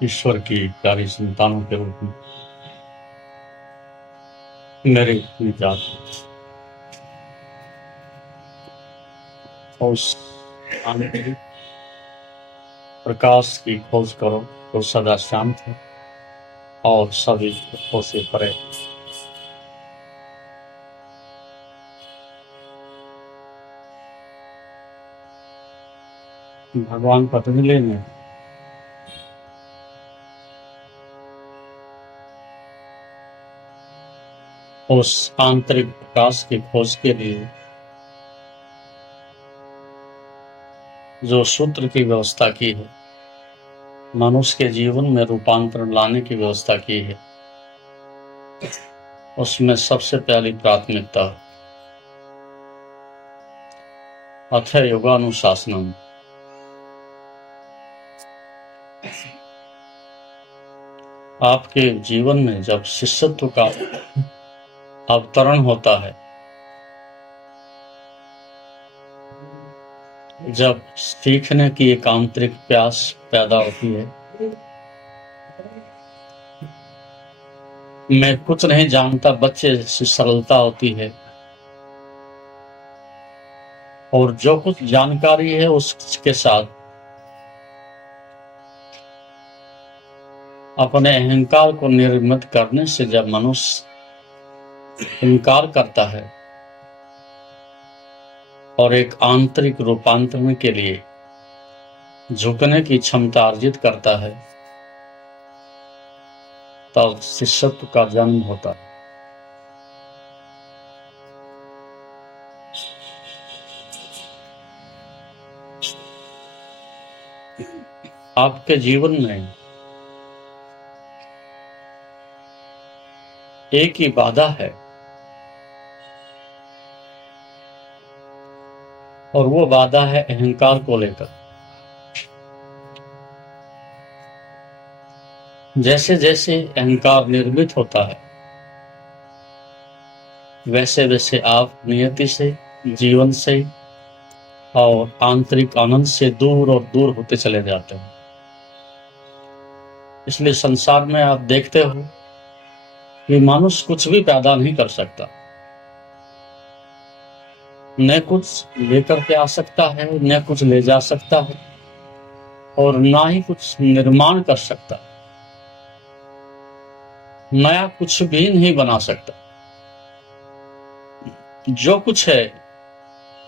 ईश्वर की प्यारी संतानों के रूप में मेरे निजात उस आंतरिक प्रकाश की खोज करो तो सदा शांत है और सभी दुखों से परे। भगवान पतंजलि ने उस आंतरिक प्रकाश की खोज के लिए जो सूत्र की व्यवस्था की है, मनुष्य के जीवन में रूपांतरण लाने की व्यवस्था की है, उसमें सबसे पहली प्राथमिकता अथ योगानुशासनम। आपके जीवन में जब शिष्यत्व का अवतरण होता है, जब सीखने की एक आंतरिक प्यास पैदा होती है, मैं कुछ नहीं जानता बच्चे से सरलता होती है और जो कुछ जानकारी है उसके साथ अपने अहंकार को निर्मित करने से जब मनुष्य इनकार करता है और एक आंतरिक रूपांतरण के लिए झुकने की क्षमता अर्जित करता है, तब शिष्यत्व का जन्म होता है। आपके जीवन में एक ही बाधा है और वो बाधा है अहंकार को लेकर। जैसे जैसे अहंकार निर्मित होता है, वैसे वैसे आप नियति से, जीवन से और आंतरिक आनंद से दूर और दूर होते चले जाते हैं। इसलिए संसार में आप देखते हो कि मनुष्य कुछ भी पैदा नहीं कर सकता, न कुछ लेकर के आ सकता है, न कुछ ले जा सकता है और ना ही कुछ निर्माण कर सकता, नया कुछ भी नहीं बना सकता। जो कुछ है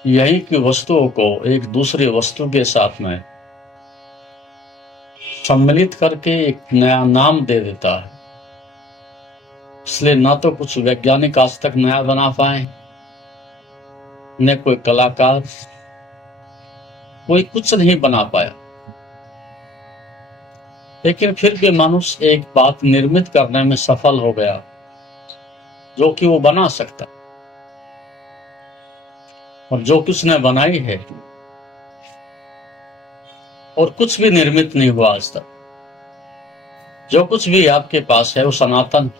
यही की वस्तुओं को एक दूसरी वस्तु के साथ में सम्मिलित करके एक नया नाम दे देता है। इसलिए ना तो कुछ वैज्ञानिक आज तक नया बना पाए, न कोई कलाकार, कोई कुछ नहीं बना पाया। लेकिन फिर भी मनुष्य एक बात निर्मित करने में सफल हो गया जो कि वो बना सकता, और जो कि उसने बनाई है और कुछ भी निर्मित नहीं हुआ आज तक। जो कुछ भी आपके पास है वो सनातन।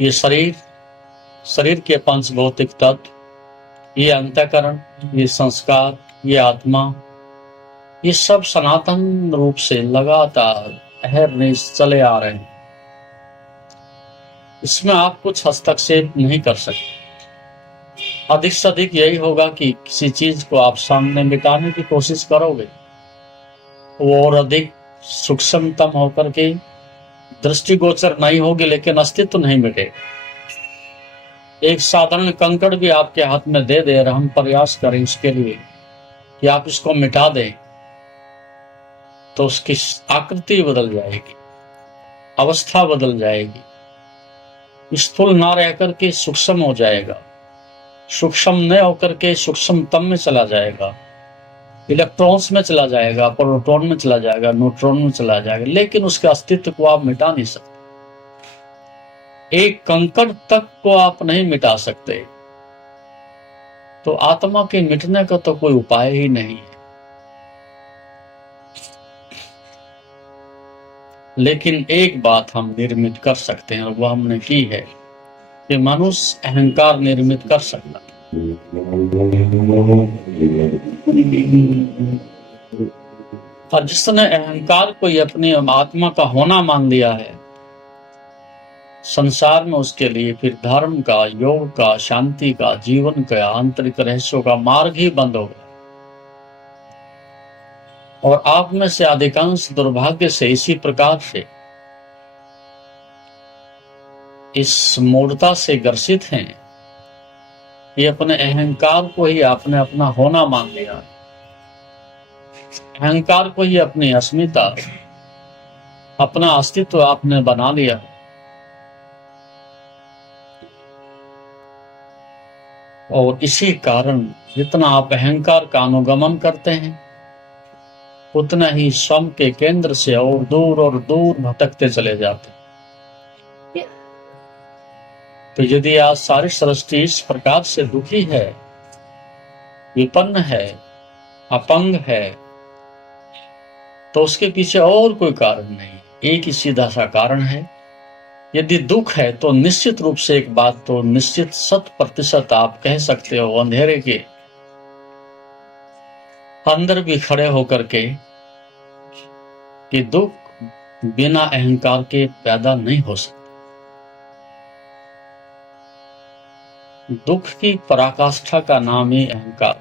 ये शरीर के पंच भौतिक तत्व, ये अंतःकरण, ये संस्कार, ये आत्मा, ये सब सनातन रूप से लगातार अहरनिश चले आ रहे हैं। इसमें आप कुछ हस्तक्षेप नहीं कर सकते। अधिक से अधिक यही होगा कि किसी चीज को आप सामने मिटाने की कोशिश करोगे, वो और अधिक सूक्ष्मतम होकर के दृष्टिगोचर नहीं होगी, लेकिन अस्तित्व नहीं मिटेगा। एक साधारण कंकड़ भी आपके हाथ में दे दे और हम प्रयास करें इसके लिए कि आप इसको मिटा दें, तो उसकी आकृति बदल जाएगी, अवस्था बदल जाएगी, स्थूल ना रह करके सूक्ष्म हो जाएगा, सूक्ष्म न होकर के सूक्ष्मतम में चला जाएगा, इलेक्ट्रॉन्स में चला जाएगा, प्रोटॉन में चला जाएगा, न्यूट्रॉन में चला जाएगा, लेकिन उसके अस्तित्व को आप मिटा नहीं सकते। एक कंकड़ तक को आप नहीं मिटा सकते, तो आत्मा के मिटने का तो कोई उपाय ही नहीं है। लेकिन एक बात हम निर्मित कर सकते हैं और वह हमने की है कि मनुष्य अहंकार निर्मित कर सकता है। और जिसने अहंकार को ही अपनी आत्मा का होना मान लिया है, संसार में उसके लिए फिर धर्म का, योग का, शांति का, जीवन का, आंतरिक रहस्यों का मार्ग ही बंद हो गया। और आप में से अधिकांश दुर्भाग्य से इसी प्रकार से इस मूढ़ता से ग्रसित हैं। ये अपने अहंकार को ही आपने अपना होना मान लिया, अहंकार को ही अपनी अस्मिता, अपना अस्तित्व आपने बना लिया। और इसी कारण जितना आप अहंकार का अनुगमन करते हैं, उतना ही स्वयं के केंद्र से और दूर भटकते चले जाते हैं। तो यदि आज सारी सृष्टि इस प्रकार से दुखी है, विपन्न है, अपंग है, तो उसके पीछे और कोई कारण नहीं, एक ही सीधा सा कारण है। यदि दुख है तो निश्चित रूप से एक बात तो निश्चित 100% आप कह सकते हो, अंधेरे के अंदर भी खड़े होकर के, कि दुख बिना अहंकार के पैदा नहीं हो सकता। दुख की पराकाष्ठा का नाम ही अहंकार।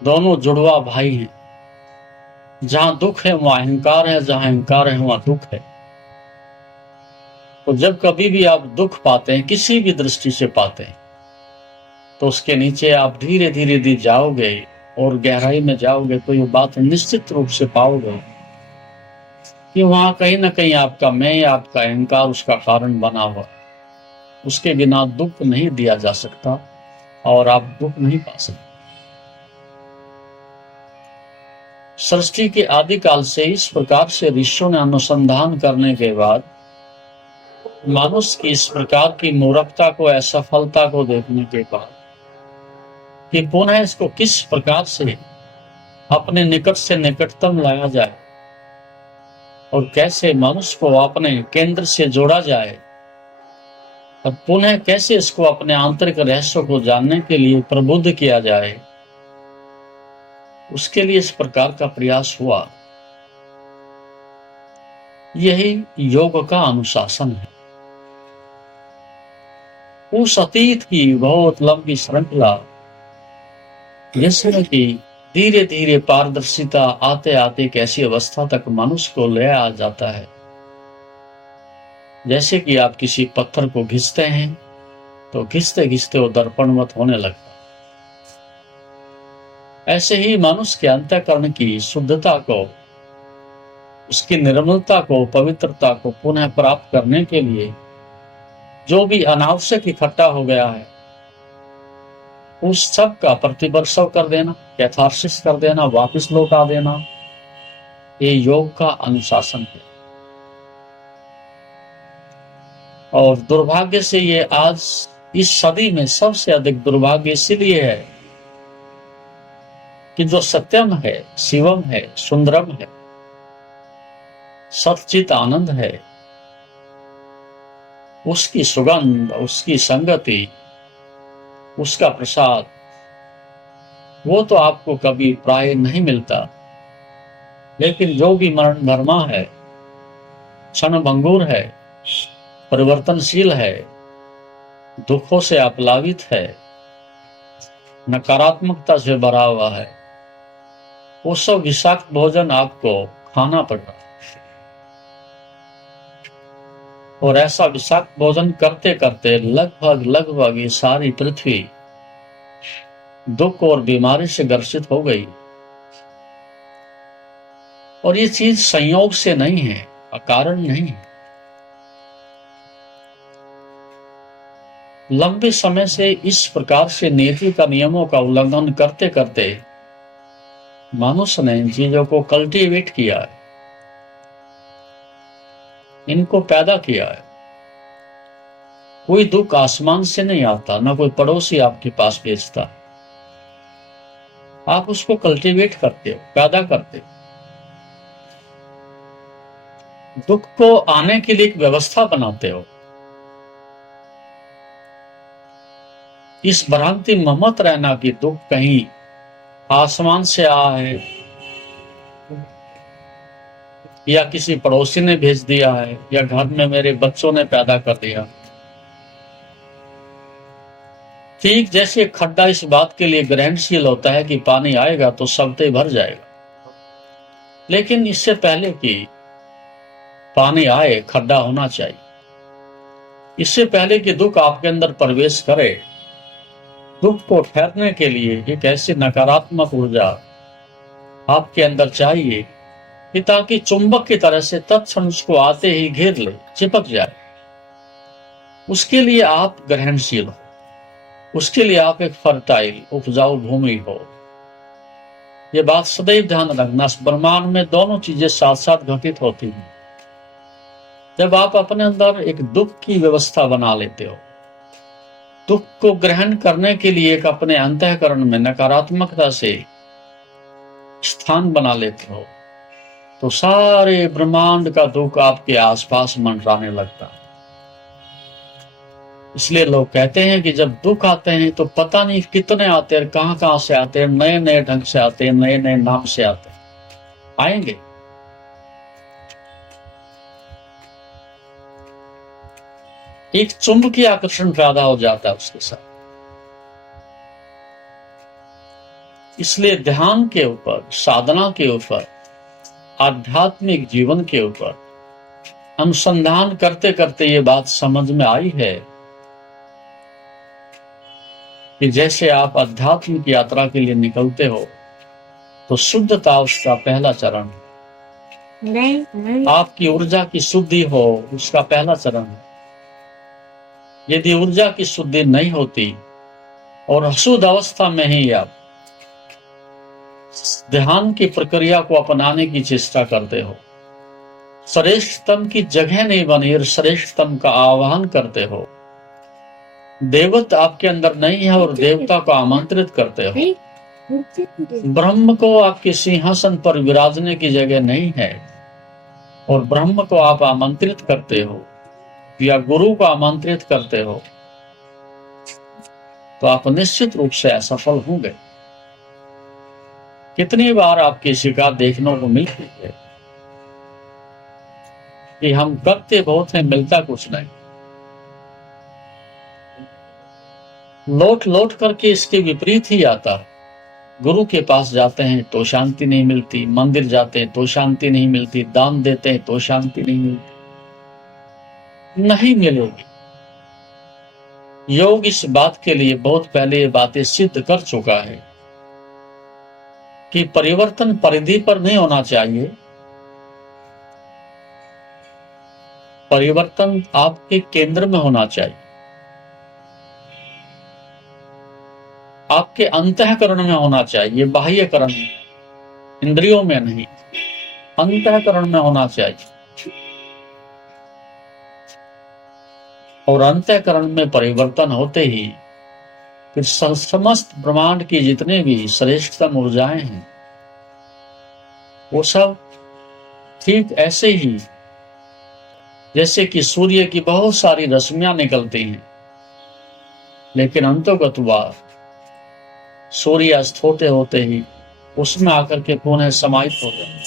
दोनों जुड़वा भाई हैं। जहां दुख है वहां अहंकार है, जहां अहंकार है वहां दुख है। तो जब कभी भी आप दुख पाते हैं, किसी भी दृष्टि से पाते हैं, तो उसके नीचे आप धीरे धीरे जाओगे और गहराई में जाओगे तो ये बात निश्चित रूप से पाओगे कि वहां कहीं ना कहीं आपका मैं, आपका अहंकार उसका कारण बना हुआ। उसके बिना दुख नहीं दिया जा सकता और आप दुख नहीं पा सकते। सृष्टि के आदिकाल से इस प्रकार से ऋषियों ने अनुसंधान करने के बाद मनुष्य की इस प्रकार की मूर्खता को, असफलता को देखने के बाद कि पुनः इसको किस प्रकार से अपने निकट से निकटतम लाया जाए और कैसे मनुष्य को अपने केंद्र से जोड़ा जाए और पुनः कैसे इसको अपने आंतरिक रहस्यों को जानने के लिए प्रबुद्ध किया जाए, उसके लिए इस प्रकार का प्रयास हुआ। यही योग का अनुशासन है। उस अतीत की बहुत लंबी श्रृंखला जिसमें कि धीरे धीरे पारदर्शिता आते आते एक ऐसी अवस्था तक मनुष्य को ले आ जाता है, जैसे कि आप किसी पत्थर को घिसते हैं तो घिसते घिसते वो दर्पणवत होने लगता। ऐसे ही मनुष्य के अंतःकरण की शुद्धता को, उसकी निर्मलता को, पवित्रता को पुनः प्राप्त करने के लिए जो भी अनावश्यक इकट्ठा हो गया है, उस सब का प्रतिवर्षव कर देना, कैथार्सिस कर देना, वापस लौटा देना, ये योग का अनुशासन है। और दुर्भाग्य से ये आज इस सदी में सबसे अधिक दुर्भाग्य इसीलिए है कि जो सत्यम है, शिवम है, सुंदरम है, सच्चित आनंद है, उसकी सुगंध, उसकी संगति, उसका प्रसाद, वो तो आपको कभी प्राय नहीं मिलता। लेकिन जो भी मरण भरमा है, क्षणभंगुर है, परिवर्तनशील है, दुखों से आप्लावित है, नकारात्मकता से भरा हुआ है, वो सब विषाक्त भोजन आपको खाना पड़ रहा है। और ऐसा विषाक्त भोजन करते करते लगभग ये सारी पृथ्वी दुख और बीमारी से ग्रसित हो गई। और ये चीज संयोग से नहीं है, अकारण नहीं है। लंबे समय से इस प्रकार से नियति का नियमों का उल्लंघन करते करते मनुष्य ने इन चीजों को कल्टीवेट किया है, इनको पैदा किया है। कोई दुख आसमान से नहीं आता, ना कोई पड़ोसी आपके पास भेजता, आप उसको कल्टीवेट करते हो, पैदा करते हो। दुख को आने के लिए एक व्यवस्था बनाते हो। इस भ्रांति में मत रहना कि दुख कहीं आसमान से आया है या किसी पड़ोसी ने भेज दिया है, या घर में मेरे बच्चों ने पैदा कर दिया। ठीक जैसे खड्डा इस बात के लिए ग्रहणशील होता है कि पानी आएगा तो सबते भर जाएगा, लेकिन इससे पहले कि पानी आए खड्डा होना चाहिए। इससे पहले कि दुख आपके अंदर प्रवेश करे, दुख को ठहरने के लिए एक ऐसी नकारात्मक ऊर्जा आपके अंदर चाहिए कि ताकि चुंबक की तरह से तत्क्षण उसको आते ही घेर ले, चिपक जाए। उसके लिए आप ग्रहणशील हो, उसके लिए आप एक फर्टाइल उपजाऊ भूमि हो। ये बात सदैव ध्यान रखना, ब्रह्मांड में दोनों चीजें साथ साथ घटित होती हैं। जब आप अपने अंदर एक दुख की व्यवस्था बना लेते हो, दुख को ग्रहण करने के लिए एक अपने अंतःकरण में नकारात्मकता से स्थान बना लेते हो, तो सारे ब्रह्मांड का दुख आपके आसपास मंडराने लगता है। इसलिए लोग कहते हैं कि जब दुख आते हैं तो पता नहीं कितने आते हैं, कहां से आते हैं, नए नए ढंग से आते हैं, नए नए नाम से आते हैं, आएंगे। एक चुंबकीय आकर्षण पैदा हो जाता है उसके साथ। इसलिए ध्यान के ऊपर, साधना के ऊपर, आध्यात्मिक जीवन के ऊपर अनुसंधान करते करते ये बात समझ में आई है कि जैसे आप आध्यात्मिक यात्रा के लिए निकलते हो तो शुद्धता उसका पहला चरण है। आपकी ऊर्जा की शुद्धि हो उसका पहला चरण है। यदि ऊर्जा की शुद्धि नहीं होती और अशुद्ध अवस्था में ही आप ध्यान की प्रक्रिया को अपनाने की चेष्टा करते हो, श्रेष्ठतम की जगह नहीं बनी और श्रेष्ठतम का आह्वान करते हो, देवत्व आपके अंदर नहीं है और देवता को आमंत्रित करते हो, ब्रह्म को आपके सिंहासन पर विराजने की जगह नहीं है और ब्रह्म को आप आमंत्रित करते हो या गुरु को आमंत्रित करते हो, तो आप निश्चित रूप से असफल होंगे। कितनी बार आपकी शिकायत देखने को मिलती है कि हम करते बहुत हैं, मिलता कुछ नहीं। लौट लौट करके इसके विपरीत ही आता है। गुरु के पास जाते हैं तो शांति नहीं मिलती, मंदिर जाते हैं तो शांति नहीं मिलती, दान देते हैं तो शांति नहीं मिलती, नहीं मिलेगी। योग इस बात के लिए बहुत पहले ये बातें सिद्ध कर चुका है कि परिवर्तन परिधि पर नहीं होना चाहिए, परिवर्तन आपके केंद्र में होना चाहिए, आपके अंतःकरण में होना चाहिए, बाह्यकरण में, इंद्रियों में नहीं, अंतःकरण में होना चाहिए। और अंतःकरण में परिवर्तन होते ही फिर समस्त ब्रह्मांड की जितने भी श्रेष्ठतम ऊर्जाएं हैं वो सब ठीक ऐसे ही जैसे कि सूर्य की बहुत सारी रश्मियां निकलती हैं, लेकिन अंतोगतवार सूर्य अस्त होते होते ही उसमें आकर के पुनः समाहित हो जाए।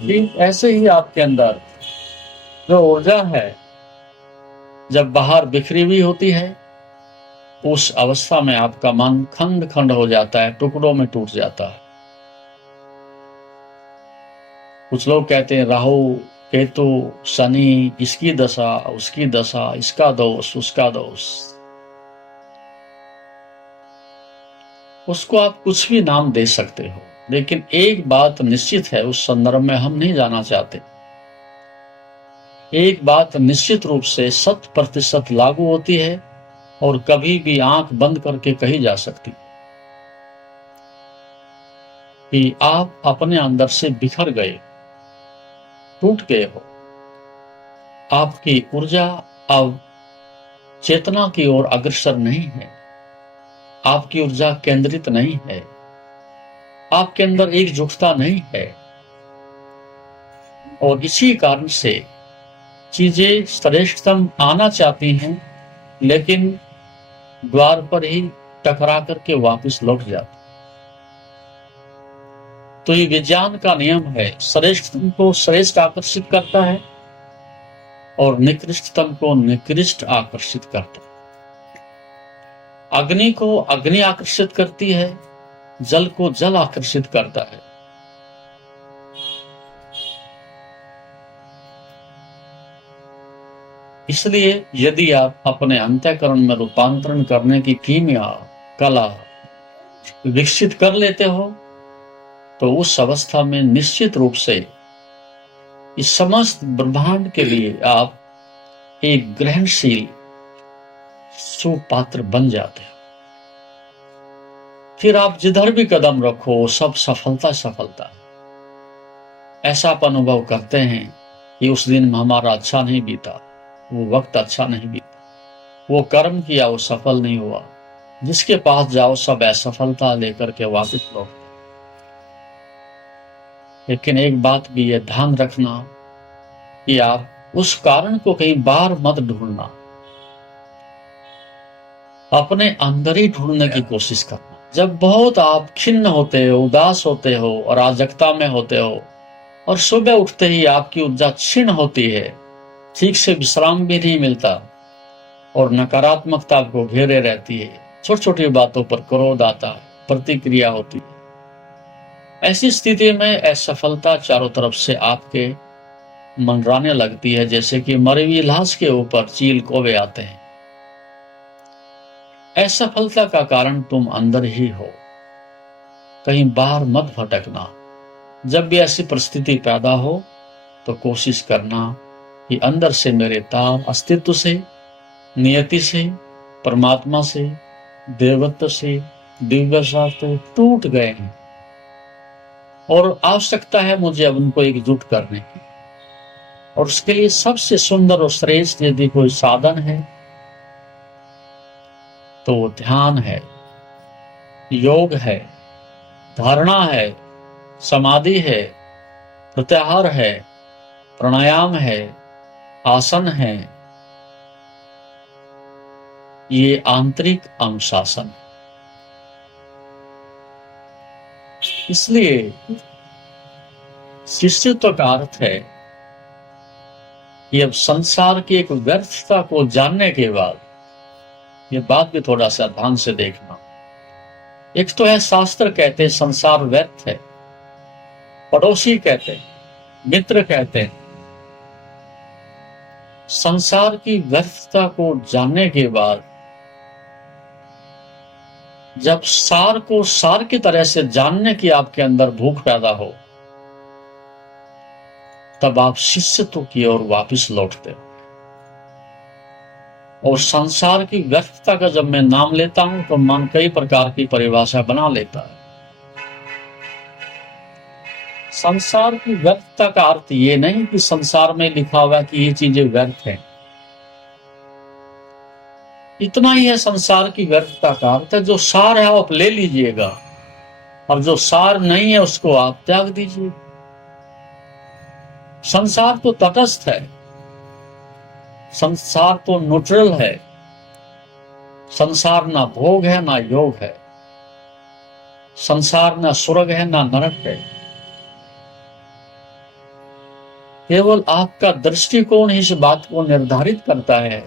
ठीक ऐसे ही आपके अंदर जो ऊर्जा है जब बाहर बिखरी हुई होती है, उस अवस्था में आपका मन खंड खंड हो जाता है, टुकड़ों में टूट जाता है। कुछ लोग कहते हैं राहु केतु शनि, इसकी दशा उसकी दशा, इसका दोष उसका दोष। उसको आप कुछ भी नाम दे सकते हो, लेकिन एक बात निश्चित है, उस संदर्भ में हम नहीं जाना चाहते। एक बात निश्चित रूप से 100% लागू होती है और कभी भी आंख बंद करके कही जा सकती कि आप अपने अंदर से बिखर गए, टूट गए हो। आपकी ऊर्जा अब चेतना की ओर अग्रसर नहीं है, आपकी ऊर्जा केंद्रित नहीं है, आपके अंदर एकजुटता नहीं है, और इसी कारण से चीजें श्रेष्ठतम आना चाहती हैं लेकिन द्वार पर ही टकरा करके वापस लौट जाती। तो ये विज्ञान का नियम है, श्रेष्ठतम को श्रेष्ठ आकर्षित करता है और निकृष्टतम को निकृष्ट आकर्षित करता है। अग्नि को अग्नि आकर्षित करती है, जल को जल आकर्षित करता है। इसलिए यदि आप अपने अंतःकरण में रूपांतरण करने की कीमिया कला विकसित कर लेते हो तो उस अवस्था में निश्चित रूप से इस समस्त ब्रह्मांड के लिए आप एक ग्रहणशील सुपात्र बन जाते हो। फिर आप जिधर भी कदम रखो सब सफलता सफलता। ऐसा आप अनुभव करते हैं कि उस दिन हमारा अच्छा नहीं बीता, वो वक्त अच्छा नहीं बीता, वो कर्म किया वो सफल नहीं हुआ, जिसके पास जाओ सब असफलता लेकर के वापस लौट। लेकिन एक बात भी ये ध्यान रखना कि आप उस कारण को कहीं बाहर मत ढूंढना, अपने अंदर ही ढूंढने की कोशिश करना। जब बहुत आप खिन्न होते हो, उदास होते हो, अराजकता में होते हो और सुबह उठते ही आपकी ऊर्जा क्षीण होती है, ठीक से विश्राम भी नहीं मिलता और नकारात्मकता आपको घेरे रहती है, छोटी छोटी बातों पर क्रोध आता है, प्रतिक्रिया होती है, ऐसी स्थिति में असफलता चारों तरफ से आपके मंडराने लगती है, जैसे कि मरी हुई लाश के ऊपर चील कौवे आते हैं। असफलता का कारण तुम अंदर ही हो, कहीं बाहर मत भटकना। जब भी ऐसी परिस्थिति पैदा हो तो कोशिश करना कि अंदर से मेरे तार अस्तित्व से, नियति से, परमात्मा से, देवत्व से, दिव्यता से टूट गए हैं और आवश्यकता है मुझे अब उनको एकजुट करने की। और उसके लिए सबसे सुंदर और श्रेष्ठ यदि कोई साधन है तो वो ध्यान है, योग है, धारणा है, समाधि है, प्रत्याहार है, प्राणायाम है, आसन है, ये आंतरिक अनुशासन। इसलिए शिष्यत्व का अर्थ है कि अब संसार की एक व्यर्थता को जानने के बाद, ये बात भी थोड़ा सा ध्यान से देखना। एक तो है शास्त्र कहते हैं संसार व्यर्थ है, पड़ोसी कहते हैं, मित्र कहते हैं। संसार की व्यर्थता को जानने के बाद जब सार को सार की तरह से जानने की आपके अंदर भूख पैदा हो तब आप शिष्यत्व की ओर वापस लौटते हो। और संसार की व्यर्थता का जब मैं नाम लेता हूं तो मन कई प्रकार की परिभाषा बना लेता है। संसार की व्यर्थता का अर्थ ये नहीं कि संसार में लिखा हुआ कि ये चीजें व्यर्थ हैं, इतना ही है। संसार की व्यर्थता का अर्थ है जो सार है आप ले लीजिएगा और जो सार नहीं है उसको आप त्याग दीजिए। संसार तो तटस्थ है, संसार तो न्यूट्रल है, संसार ना भोग है ना योग है, संसार ना स्वर्ग है ना नरक है। केवल आपका दृष्टिकोण ही इस बात को निर्धारित करता है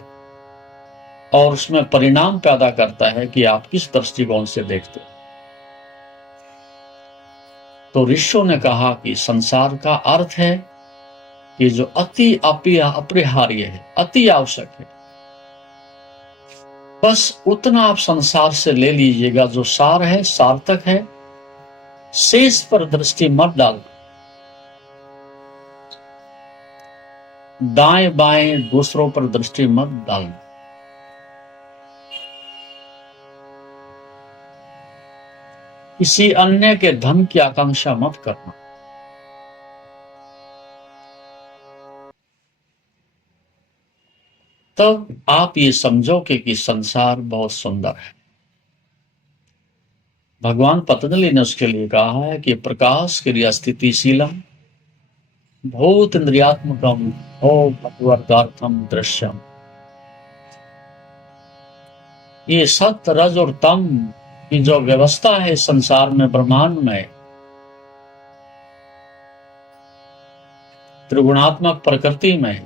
और उसमें परिणाम पैदा करता है कि आप किस दृष्टिकोण से देखते हो। तो ऋषियों ने कहा कि संसार का अर्थ है कि जो अति अपरिहार्य है, अति आवश्यक है, बस उतना आप संसार से ले लीजिएगा जो सार है, सार्थक है। शेष पर दृष्टि मत डाल, दाएं बाएं दूसरों पर दृष्टि मत डालना। किसी अन्य के धन की आकांक्षा मत करना। तब आप ये समझोगे कि संसार बहुत सुंदर है। भगवान पतंजलि ने उसके लिए कहा है कि प्रकाश क्रिया स्थितिशीलम भूत इंद्रियात्मकम हो भगवदार्थम दृश्यम। ये सत्य, रज और तम की जो व्यवस्था है संसार में, ब्रह्मांड में, त्रिगुणात्मक प्रकृति में,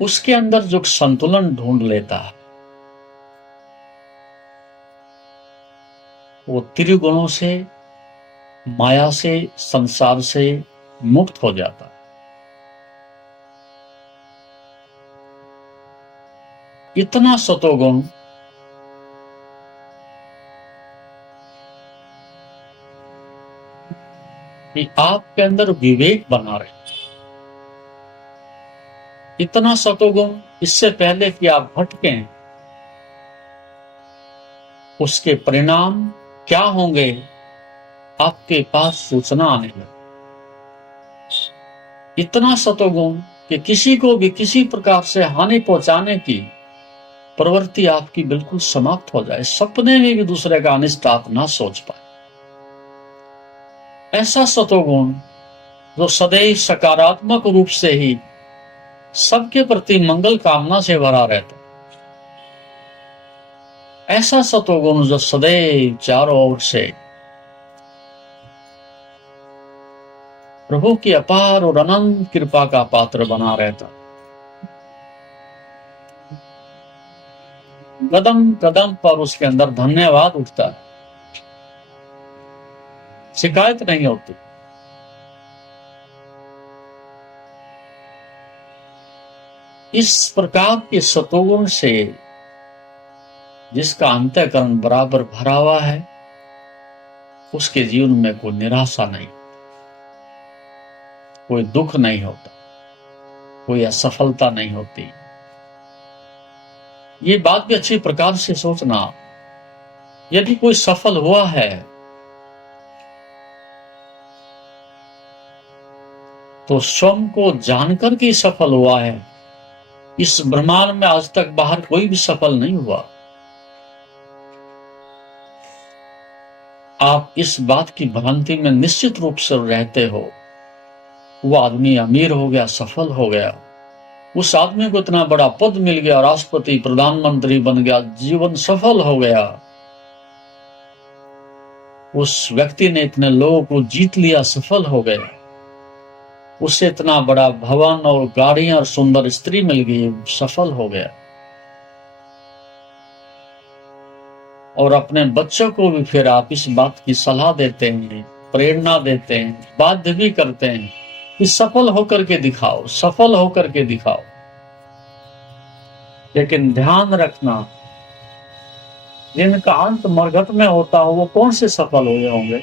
उसके अंदर जो संतुलन ढूंढ लेता है वो त्रिगुणों से, माया से, संसार से मुक्त हो जाता है। इतना सतोगुण कि आपके अंदर विवेक बना रहे। इतना सतोगुण इससे पहले कि आप भटकें, उसके परिणाम क्या होंगे आपके पास सूचना आने लगी। इतना सतोगुण कि किसी को भी किसी प्रकार से हानि पहुंचाने की प्रवृत्ति आपकी बिल्कुल समाप्त हो जाए, सपने में भी दूसरे का अनिष्ट आप ना सोच पाए। ऐसा सतोगुण जो सदैव सकारात्मक रूप से ही सबके प्रति मंगल कामना से भरा रहता, ऐसा सतोगुण जो सदैव चारों ओर से प्रभु की अपार और अनंत कृपा का पात्र बना रहता, कदम कदम पर उसके अंदर धन्यवाद उठता है, शिकायत नहीं होती। इस प्रकार के सतोगुण से जिसका अंतःकरण बराबर भरा हुआ है, उसके जीवन में कोई निराशा नहीं, कोई दुख नहीं होता, कोई असफलता नहीं होती। ये बात भी अच्छी प्रकार से सोचना, यदि कोई सफल हुआ है तो स्वयं को जानकर के सफल हुआ है। इस ब्रह्मांड में आज तक बाहर कोई भी सफल नहीं हुआ। आप इस बात की भ्रांति में निश्चित रूप से रहते हो, वो आदमी अमीर हो गया, सफल हो गया, उस आदमी को इतना बड़ा पद मिल गया, राष्ट्रपति प्रधानमंत्री बन गया, जीवन सफल हो गया, उस व्यक्ति ने इतने लोगों को जीत लिया, सफल हो गया, उससे इतना बड़ा भवन और गाड़ियां और सुंदर स्त्री मिल गई, सफल हो गया। और अपने बच्चों को भी फिर आप इस बात की सलाह देते हैं, प्रेरणा देते हैं, बाध्य भी करते हैं कि सफल होकर के दिखाओ, सफल होकर के दिखाओ। लेकिन ध्यान रखना, जिनका अंत मरघट में होता हो वो कौन से सफल हुए होंगे?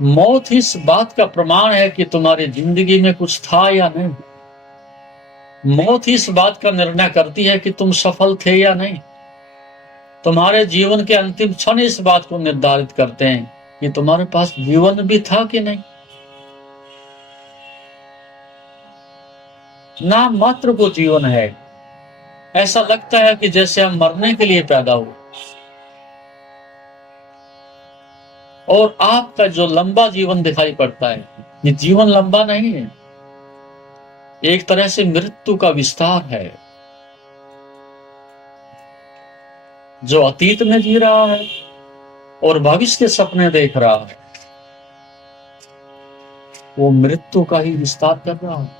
मौत इस बात का प्रमाण है कि तुम्हारी जिंदगी में कुछ था या नहीं। मौत इस बात का निर्णय करती है कि तुम सफल थे या नहीं। तुम्हारे जीवन के अंतिम क्षण इस बात को निर्धारित करते हैं कि तुम्हारे पास जीवन भी था कि नहीं। नाम मात्र को जीवन है, ऐसा लगता है कि जैसे हम मरने के लिए पैदा हुए। और आपका जो लंबा जीवन दिखाई पड़ता है, ये जीवन लंबा नहीं है, एक तरह से मृत्यु का विस्तार है। जो अतीत में जी रहा है और भविष्य के सपने देख रहा है, वो मृत्यु का ही विस्तार कर रहा है।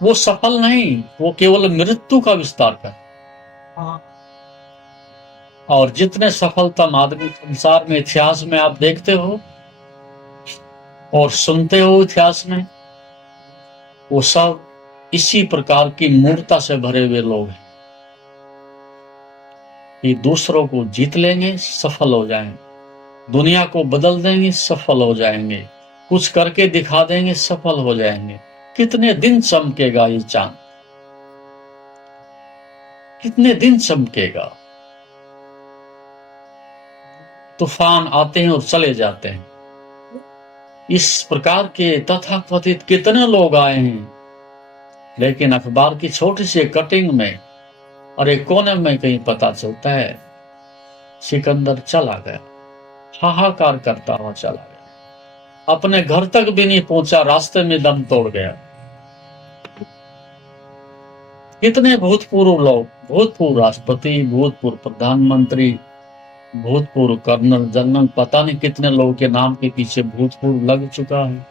वो सफल नहीं, वो केवल मृत्यु का विस्तार कर। और जितने सफलतम आदमी संसार में, इतिहास में आप देखते हो और सुनते हो इतिहास में, वो सब इसी प्रकार की मूर्खता से भरे हुए लोग हैं कि दूसरों को जीत लेंगे, सफल हो जाएंगे, दुनिया को बदल देंगे, सफल हो जाएंगे, कुछ करके दिखा देंगे, सफल हो जाएंगे। कितने दिन चमकेगा ये चांद, कितने दिन चमकेगा। तूफान आते हैं और चले जाते हैं। इस प्रकार के तथाकथित कितने लोग आए हैं, लेकिन अखबार की छोटी सी कटिंग में और एक कोने में कहीं पता चलता है सिकंदर चला गया, हाहाकार करता हुआ चला गया, अपने घर तक भी नहीं पहुंचा, रास्ते में दम तोड़ गया। कितने भूतपूर्व लोग, भूतपूर्व राष्ट्रपति, भूतपूर्व प्रधानमंत्री, भूतपूर्व कर्नल जनरल, पता नहीं कितने लोगों के नाम के पीछे भूतपूर्व लग चुका है।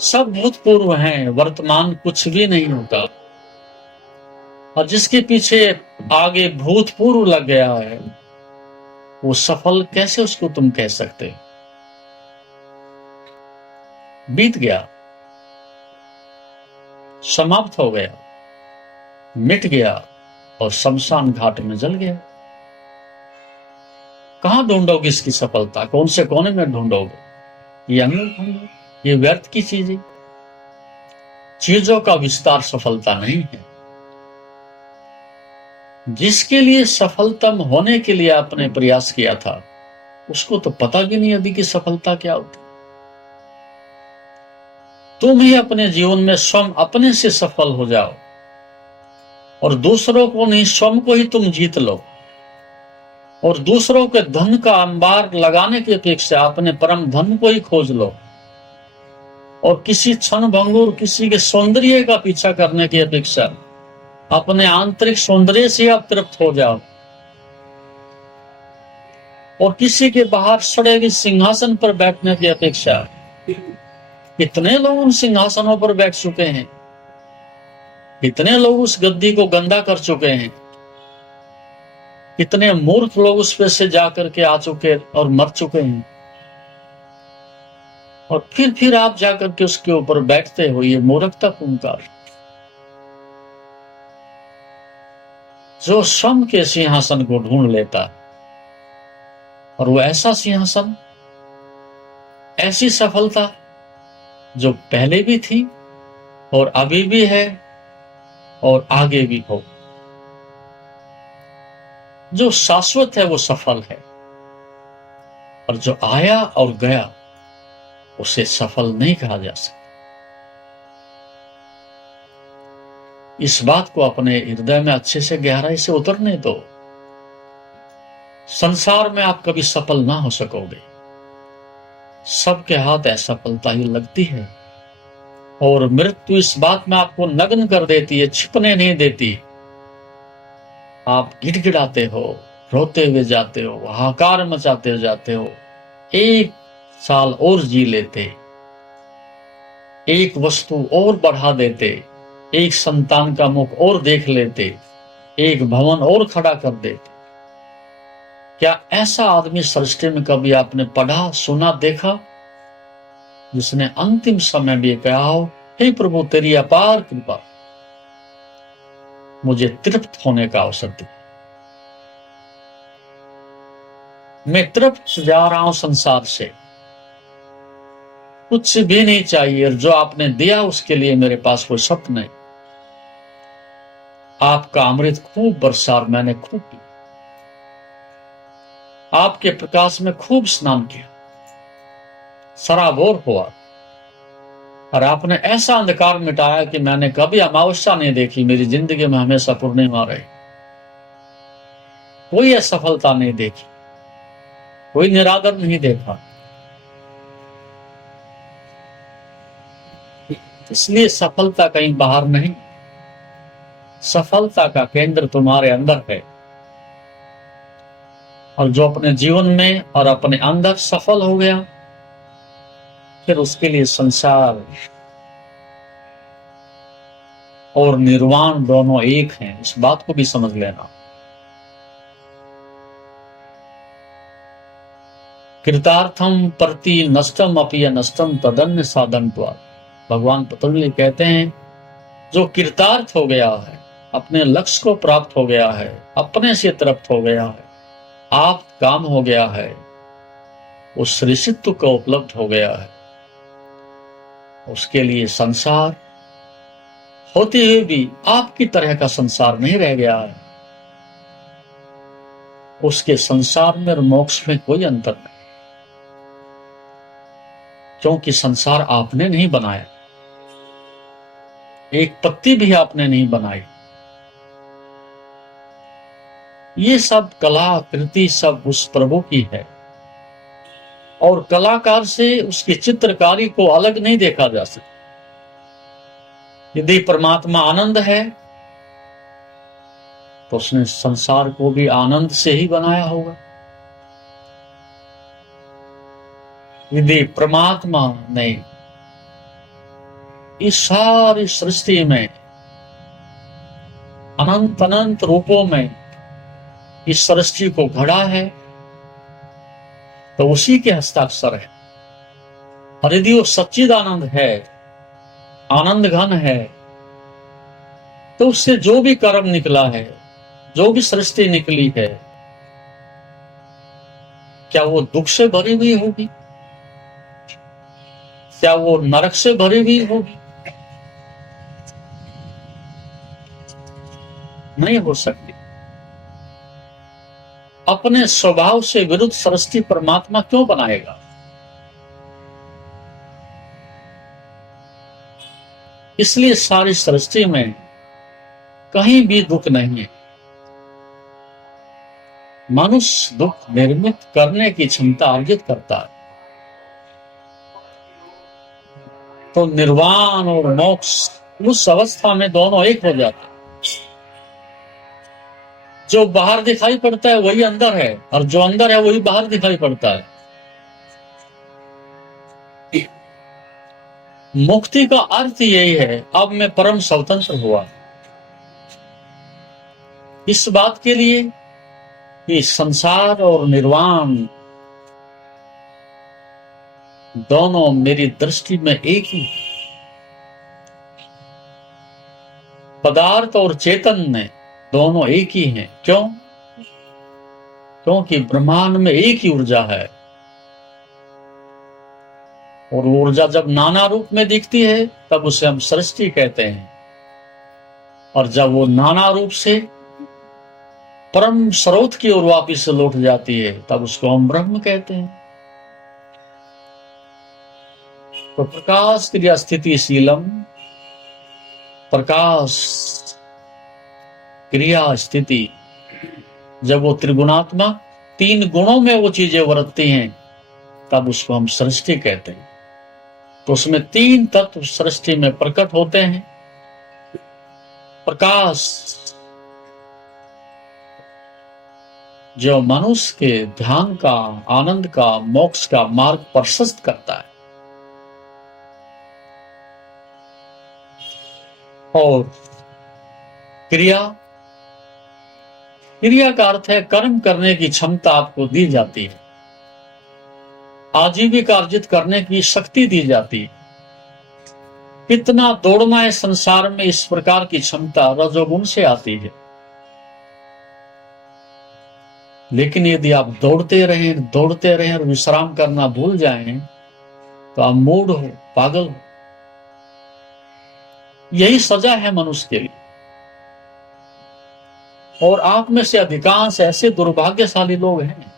सब भूतपूर्व हैं, वर्तमान कुछ भी नहीं होता। और जिसके पीछे आगे भूतपूर्व लग गया है, वो सफल कैसे उसको तुम कह सकते हो? बीत गया, समाप्त हो गया, मिट गया और शमशान घाट में जल गया। कहां ढूंढोगे इसकी सफलता? कौन से कोने में ढूंढोगे? ये अंदर ढूंढो। ये व्यर्थ की चीजें, चीजों का विस्तार सफलता नहीं है। जिसके लिए सफलतम होने के लिए आपने प्रयास किया था, उसको तो पता भी नहीं अभी कि सफलता क्या होती। तुम ही अपने जीवन में स्वयं अपने से सफल हो जाओ और दूसरों को नहीं, स्वयं को ही तुम जीत लो। और दूसरों के धन का अंबार लगाने की अपेक्षा अपने परम धन को ही खोज लो। और किसी क्षण भंगुर, किसी के सौंदर्य का पीछा करने की अपेक्षा अपने आंतरिक सौंदर्य से आप तृप्त हो जाओ। और किसी के बाहर सड़े हुए सिंहासन पर बैठने की अपेक्षा, कितने लोग उन सिंहासनों पर बैठ चुके हैं, कितने लोग उस गद्दी को गंदा कर चुके हैं, कितने मूर्ख लोग उस पे से जाकर के आ चुके और मर चुके हैं। और फिर आप जाकर के उसके ऊपर बैठते हो, ये मूर्खता पूर्ण कार्य। जो स्वयं के सिंहासन को ढूंढ लेता है, और वो ऐसा सिंहासन, ऐसी सफलता जो पहले भी थी और अभी भी है और आगे भी हो, जो शाश्वत है वो सफल है। और जो आया और गया उसे सफल नहीं कहा जा सकता। इस बात को अपने हृदय में अच्छे से गहराई से उतरने दो। संसार में आप कभी सफल ना हो सकोगे। सबके हाथ असफलता ही लगती है और मृत्यु इस बात में आपको नग्न कर देती है, छिपने नहीं देती। आप गिड़गिड़ाते हो, रोते हुए जाते हो, हाहाकार मचाते हुए जाते हो। 1 साल और जी लेते, एक वस्तु और बढ़ा देते, एक संतान का मुख और देख लेते, एक भवन और खड़ा कर देते। क्या ऐसा आदमी सृष्टि में कभी आपने पढ़ा, सुना, देखा, जिसने अंतिम समय भी कहा हो, हे प्रभु तेरी अपार कृपा, मुझे तृप्त होने का अवसर दे, मैं तृप्त जा रहा हूं संसार से, कुछ भी नहीं चाहिए, और जो आपने दिया उसके लिए मेरे पास कोई स्वप्न नहीं। आपका अमृत खूब बरसा, मैंने खूब पिया, आपके प्रकाश में खूब स्नान किया, सराबोर हुआ, और आपने ऐसा अंधकार मिटाया कि मैंने कभी अमावस्या नहीं देखी। मेरी जिंदगी में हमेशा पूर्णिमा रही, कोई असफलता नहीं देखी, कोई निरादर नहीं देखा। इसलिए सफलता कहीं बाहर नहीं, सफलता का केंद्र तुम्हारे अंदर है। और जो अपने जीवन में और अपने अंदर सफल हो गया, फिर उसके लिए संसार और निर्वाण दोनों एक हैं। इस बात को भी समझ लेना। कृतार्थम प्रति नष्टम अपि नष्टम तदन्य साधनत्वात्। भगवान पतंजलि कहते हैं, जो कृतार्थ हो गया है, अपने लक्ष्य को प्राप्त हो गया है, अपने से तृप्त हो गया है, आप काम हो गया है, उस ऋषित्व को उपलब्ध हो गया है, उसके लिए संसार होते हुए भी आपकी तरह का संसार नहीं रह गया है। उसके संसार में और मोक्ष में कोई अंतर नहीं, क्योंकि संसार आपने नहीं बनाया, एक पत्ती भी आपने नहीं बनाई। ये सब कला कृति सब उस प्रभु की है, और कलाकार से उसकी चित्रकारी को अलग नहीं देखा जा सकता। यदि परमात्मा आनंद है तो उसने संसार को भी आनंद से ही बनाया होगा। यदि परमात्मा ने इस सारी सृष्टि में अनंत अनंत रूपों में इस सृष्टि को घड़ा है तो उसी के हस्ताक्षर है। और यदि वो सच्चिदानंद है, आनंद घन है, तो उससे जो भी कर्म निकला है, जो भी सृष्टि निकली है, क्या वो दुख से भरी हुई होगी? क्या वो नरक से भरी हुई होगी? नहीं हो सकती। अपने स्वभाव से विरुद्ध सृष्टि परमात्मा क्यों बनाएगा? इसलिए सारी सृष्टि में कहीं भी दुख नहीं है। मनुष्य दुख निर्मित करने की क्षमता अर्जित करता है। तो निर्वाण और मोक्ष उस अवस्था में दोनों एक हो जाते हैं। जो बाहर दिखाई पड़ता है वही अंदर है, और जो अंदर है वही बाहर दिखाई पड़ता है। मुक्ति का अर्थ यही है, अब मैं परम स्वतंत्र हुआ। इस बात के लिए कि संसार और निर्वाण दोनों मेरी दृष्टि में एक ही। पदार्थ और चैतन्य दोनों एक ही हैं। क्यों? क्योंकि ब्रह्मांड में एक ही ऊर्जा है, और ऊर्जा जब नाना रूप में दिखती है तब उसे हम सृष्टि कहते हैं, और जब वो नाना रूप से परम स्रोत की ओर वापिस लौट जाती है तब उसको हम ब्रह्म कहते हैं। तो प्रकाश क्रिया स्थिति शीलम, प्रकाश क्रिया स्थिति, जब वो त्रिगुणात्मक तीन गुणों में वो चीजें वर्तती हैं तब उसको हम सृष्टि कहते हैं। तो उसमें तीन तत्व सृष्टि में प्रकट होते हैं। प्रकाश जो मनुष्य के ध्यान का, आनंद का, मोक्ष का मार्ग प्रशस्त करता है, और क्रिया, क्रिया का अर्थ है कर्म करने की क्षमता आपको दी जाती है, आजीविका अर्जित करने की शक्ति दी जाती है। कितना दौड़ना है संसार में, इस प्रकार की क्षमता रजोगुण से आती है। लेकिन यदि आप दौड़ते रहें और विश्राम करना भूल जाएं तो आप मूढ़ हो, पागल हो। यही सजा है मनुष्य के लिए। और आप में से अधिकांश ऐसे दुर्भाग्यशाली लोग हैं,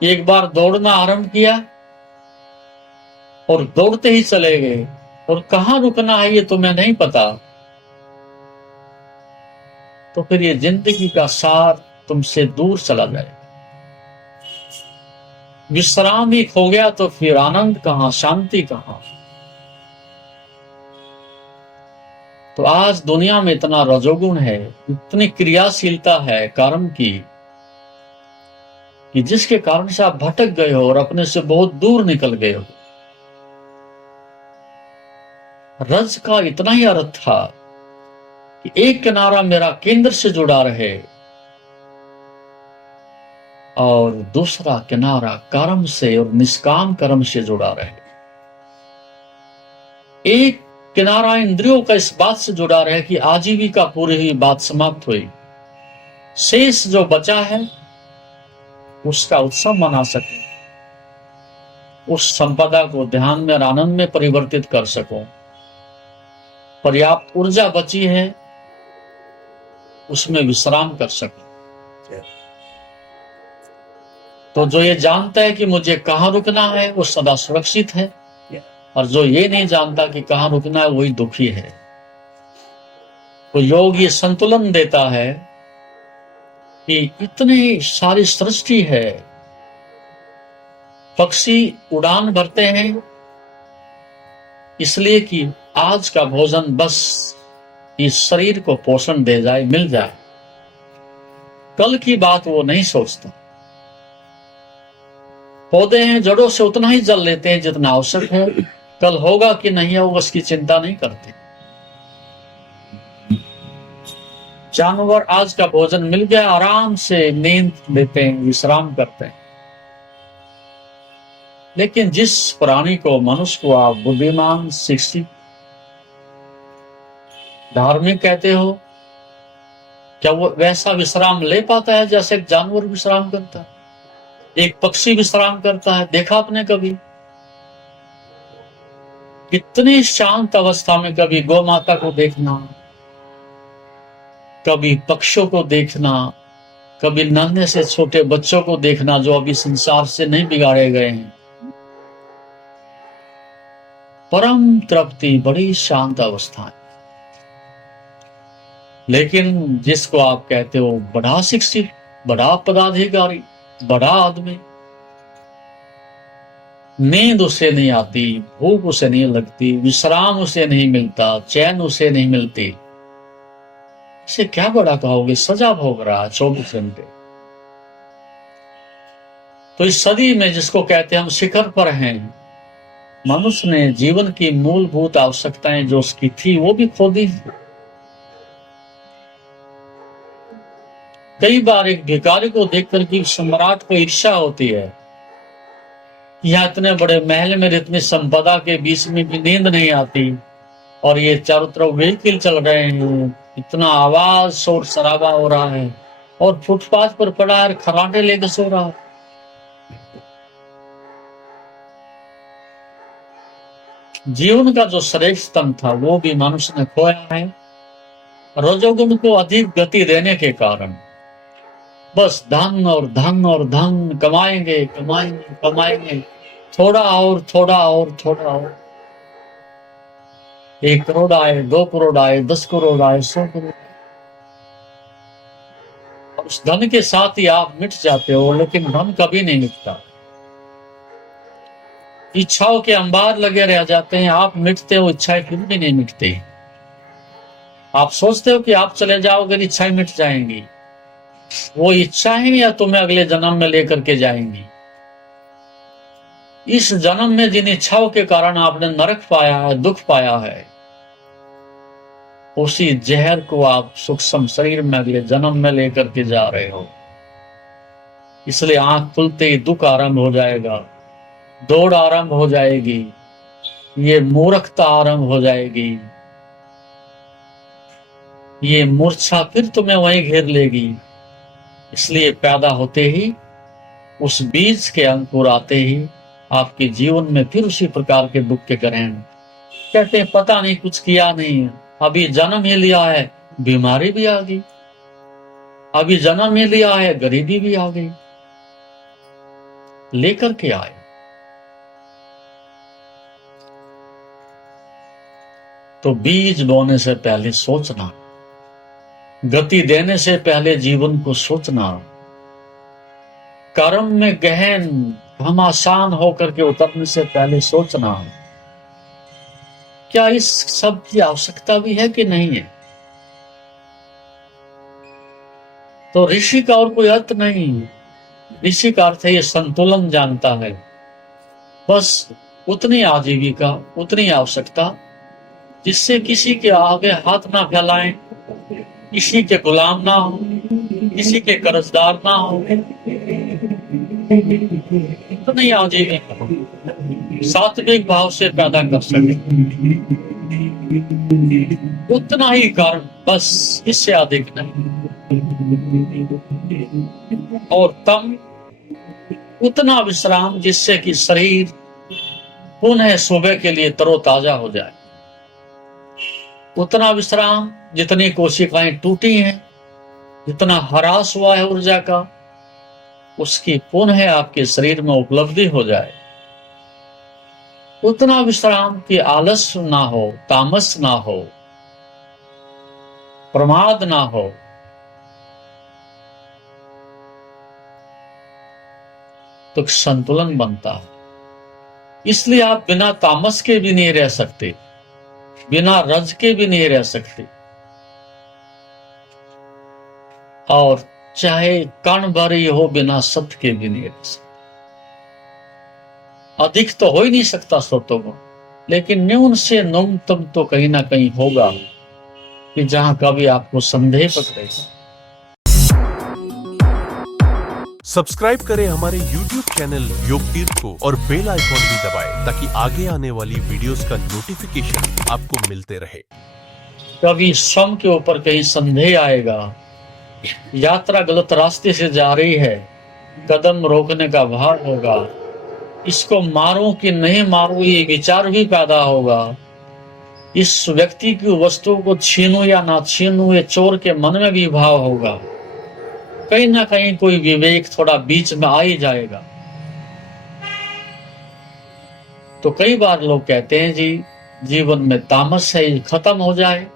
एक बार दौड़ना आरंभ किया और दौड़ते ही चले गए, और कहां रुकना है ये तुम्हें नहीं पता। तो फिर ये जिंदगी का सार तुमसे दूर चला जाए। विश्राम ही खो गया तो फिर आनंद कहां, शांति कहां। तो आज दुनिया में इतना रजोगुण है, इतनी क्रियाशीलता है कर्म की, कि जिसके कारण से आप भटक गए हो और अपने से बहुत दूर निकल गए हो। रज का इतना ही अर्थ था कि एक किनारा मेरा केंद्र से जुड़ा रहे और दूसरा किनारा कर्म से और निष्काम कर्म से जुड़ा रहे। एक किनारा इंद्रियों का इस बात से जुड़ा रहे कि आजीविका पूरी हुई, बात समाप्त हुई, शेष जो बचा है उसका उत्सव मना सके, उस संपदा को ध्यान में और आनंद में परिवर्तित कर सको। पर्याप्त ऊर्जा बची है, उसमें विश्राम कर सको। तो जो ये जानता है कि मुझे कहां रुकना है वो सदा सुरक्षित है, और जो ये नहीं जानता कि कहां रुकना है वही दुखी है। तो योग ये संतुलन देता है कि इतनी सारी सृष्टि है, पक्षी उड़ान भरते हैं इसलिए कि आज का भोजन बस इस शरीर को पोषण दे जाए, मिल जाए, कल की बात वो नहीं सोचता। पौधे हैं, जड़ों से उतना ही जल लेते हैं जितना आवश्यक है, कल होगा कि नहीं होगा उसकी चिंता नहीं करते। जानवर आज का भोजन मिल गया, आराम से नींद लेते हैं, विश्राम करते हैं। लेकिन जिस प्राणी को, मनुष्य को आप बुद्धिमान, शिक्षित, धार्मिक कहते हो, क्या वो वैसा विश्राम ले पाता है जैसे एक जानवर विश्राम करता है, एक पक्षी विश्राम करता है? देखा आपने कभी? कितनी शांत अवस्था में कभी गौ माता को देखना, कभी पक्षियों को देखना, कभी नन्हे से छोटे बच्चों को देखना जो अभी संसार से नहीं बिगाड़े गए हैं। परम तृप्ति, बड़ी शांत अवस्था है। लेकिन जिसको आप कहते हो बड़ा शिक्षित, बड़ा पदाधिकारी, बड़ा आदमी, नींद उसे नहीं आती, भूख उसे नहीं लगती, विश्राम उसे नहीं मिलता, चैन उसे नहीं मिलती, इसे क्या बड़ा कहोगे? सजा भोग रहा है 24 घंटे। तो इस सदी में जिसको कहते हैं हम शिखर पर हैं, मनुष्य ने जीवन की मूलभूत आवश्यकताएं जो उसकी थी वो भी खो दी। कई बार एक भिखारी को देखकर कि सम्राट को ईर्ष्या होती है, यहाँ इतने बड़े महल में इतनी संपदा के बीच में भी नींद नहीं आती, और ये चारों तरफ व्हीकल चल रहे हैं, इतना आवाज शोर शराबा हो रहा है, और फुटपाथ पर पड़ा है, खराटे लेकर सो रहा है। जीवन का जो श्रेष्ठ स्तंभ था वो भी मनुष्य ने खोया है, रजोगुण को अधिक गति देने के कारण। बस धन और धन और धन, कमाएंगे कमाएंगे कमाएंगे, थोड़ा और थोड़ा और थोड़ा और, 1 करोड़ आए, 2 करोड़ आए, 10 करोड़ आए, 100 करोड़, और उस धन के साथ ही आप मिट जाते हो। लेकिन धन कभी नहीं मिटता, इच्छाओं के अंबार लगे रह जाते हैं, आप मिटते हो, इच्छाएं फिर भी नहीं मिटती। आप सोचते हो कि आप चले जाओगे, इच्छाएं मिट जाएंगी, वो इच्छाएं या तुम्हें अगले जन्म में लेकर के जाएंगी। इस जन्म में जिन इच्छाओं के कारण आपने नरक पाया है, दुख पाया है, उसी जहर को आप सूक्ष्म शरीर में अगले जन्म में लेकर के जा रहे हो। इसलिए आंख खुलते ही दुख आरंभ हो जाएगा, दौड़ आरंभ हो जाएगी, ये मूर्खता आरंभ हो जाएगी, ये मूर्छा फिर तुम्हें वहीं घेर लेगी। इसलिए पैदा होते ही, उस बीज के अंकुर आते ही आपके जीवन में फिर उसी प्रकार के दुख के ग्रहण। कहते हैं पता नहीं, कुछ किया नहीं, अभी जन्म ही लिया है, बीमारी भी आ गई, अभी जन्म ही लिया है, गरीबी भी आ गई, लेकर के आए। तो बीज बोने से पहले सोचना, गति देने से पहले जीवन को सोचना, कर्म में गहन घमासान होकर के उतरने से पहले सोचना, क्या इस सब की आवश्यकता भी है कि नहीं है। तो ऋषि का और कोई अर्थ नहीं, ऋषि का अर्थ है ये संतुलन जानता है, बस उतनी आजीविका, उतनी आवश्यकता जिससे किसी के आगे हाथ ना फैलाएं, किसी के गुलाम ना हो, किसी के कर्जदार ना हो, इतनी आजीविका सात्विक भाव से पैदा कर सके, उतना ही कर्म, बस इससे अधिक नहीं। और तम, उतना विश्राम जिससे कि शरीर पुनः सुबह के लिए तरोताजा हो जाए, उतना विश्राम जितनी कोशिकाएं टूटी हैं, जितना ह्रास हुआ है ऊर्जा का, उसकी पुनः आपके शरीर में उपलब्धि हो जाए, उतना विश्राम की आलस्य ना हो, तामस ना हो, प्रमाद ना हो। तो संतुलन बनता है। इसलिए आप बिना तामस के भी नहीं रह सकते, बिना रज के भी नहीं रह सकते, और चाहे कण भर ही हो बिना सत्य के भी नहीं रह सकते। अधिक तो हो ही नहीं सकता सत्वगुण, लेकिन न्यून से न्यूनतम तो कहीं ना कहीं होगा कि जहां कभी आपको संदेह पकड़ेगा। सब्सक्राइब करें हमारे YouTube चैनल योग तीर्थ को और बेल आइकॉन भी दबाएं ताकि आगे आने वाली वीडियोस का नोटिफिकेशन आपको मिलते रहे। कभी स्वयं के ऊपर कहीं संदेह आएगा, यात्रा गलत रास्ते से जा रही है, कदम रोकने का भाव होगा, इसको मारूं कि नहीं मारूं ये विचार भी पैदा होगा, इस व्यक्ति की वस्तु को छीनूं या ना छीनूं ये चोर के मन में भी भाव होगा। कहीं ना कहीं कोई विवेक थोड़ा बीच में आ ही जाएगा। तो कई बार लोग कहते हैं जी जीवन में तामस है, ये खत्म हो जाए।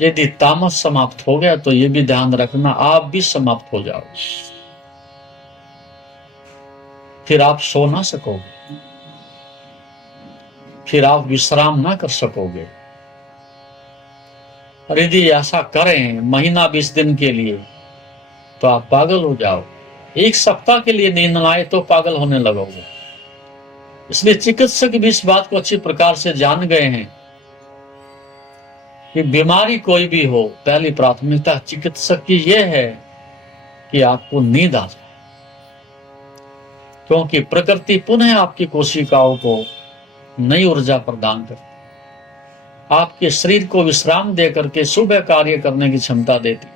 यदि तामस समाप्त हो गया तो ये भी ध्यान रखना आप भी समाप्त हो जाओ, फिर आप सो ना सकोगे, फिर आप विश्राम ना कर सकोगे। और यदि ऐसा करें महीना 20 दिन के लिए तो आप पागल हो जाओ। एक सप्ताह के लिए नींद ना आए तो पागल होने लगोगे। इसलिए चिकित्सक भी इस बात को अच्छी प्रकार से जान गए हैं कि बीमारी कोई भी हो, पहली प्राथमिकता चिकित्सक की यह है कि आपको नींद आ जाए, क्योंकि प्रकृति पुनः आपकी कोशिकाओं को नई ऊर्जा प्रदान करती, आपके शरीर को विश्राम दे करके सुबह कार्य करने की क्षमता देती है।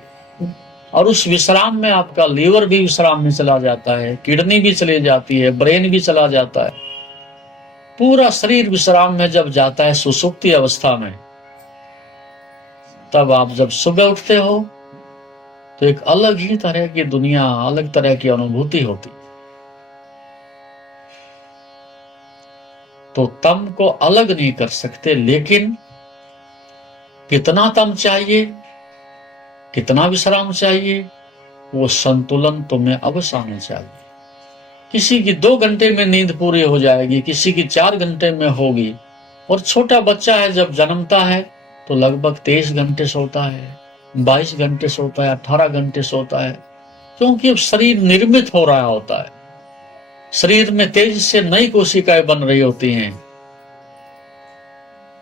और उस विश्राम में आपका लीवर भी विश्राम में चला जाता है, किडनी भी चली जाती है, ब्रेन भी चला जाता है, पूरा शरीर विश्राम में जब जाता है सुसुप्ति अवस्था में, तब आप जब सुबह उठते हो तो एक अलग ही तरह की दुनिया, अलग तरह की अनुभूति होती। तो तम को अलग नहीं कर सकते, लेकिन कितना तम चाहिए, कितना विश्राम चाहिए, वो संतुलन तुम्हें अवश्य आना चाहिए। किसी की 2 घंटे में नींद पूरी हो जाएगी, किसी की 4 घंटे में होगी। और छोटा बच्चा है जब जन्मता है तो लगभग 23 घंटे सोता है, 22 घंटे सोता है, 18 घंटे सोता है, क्योंकि अब शरीर निर्मित हो रहा होता है, शरीर में तेजी से नई कोशिकाएं बन रही होती हैं।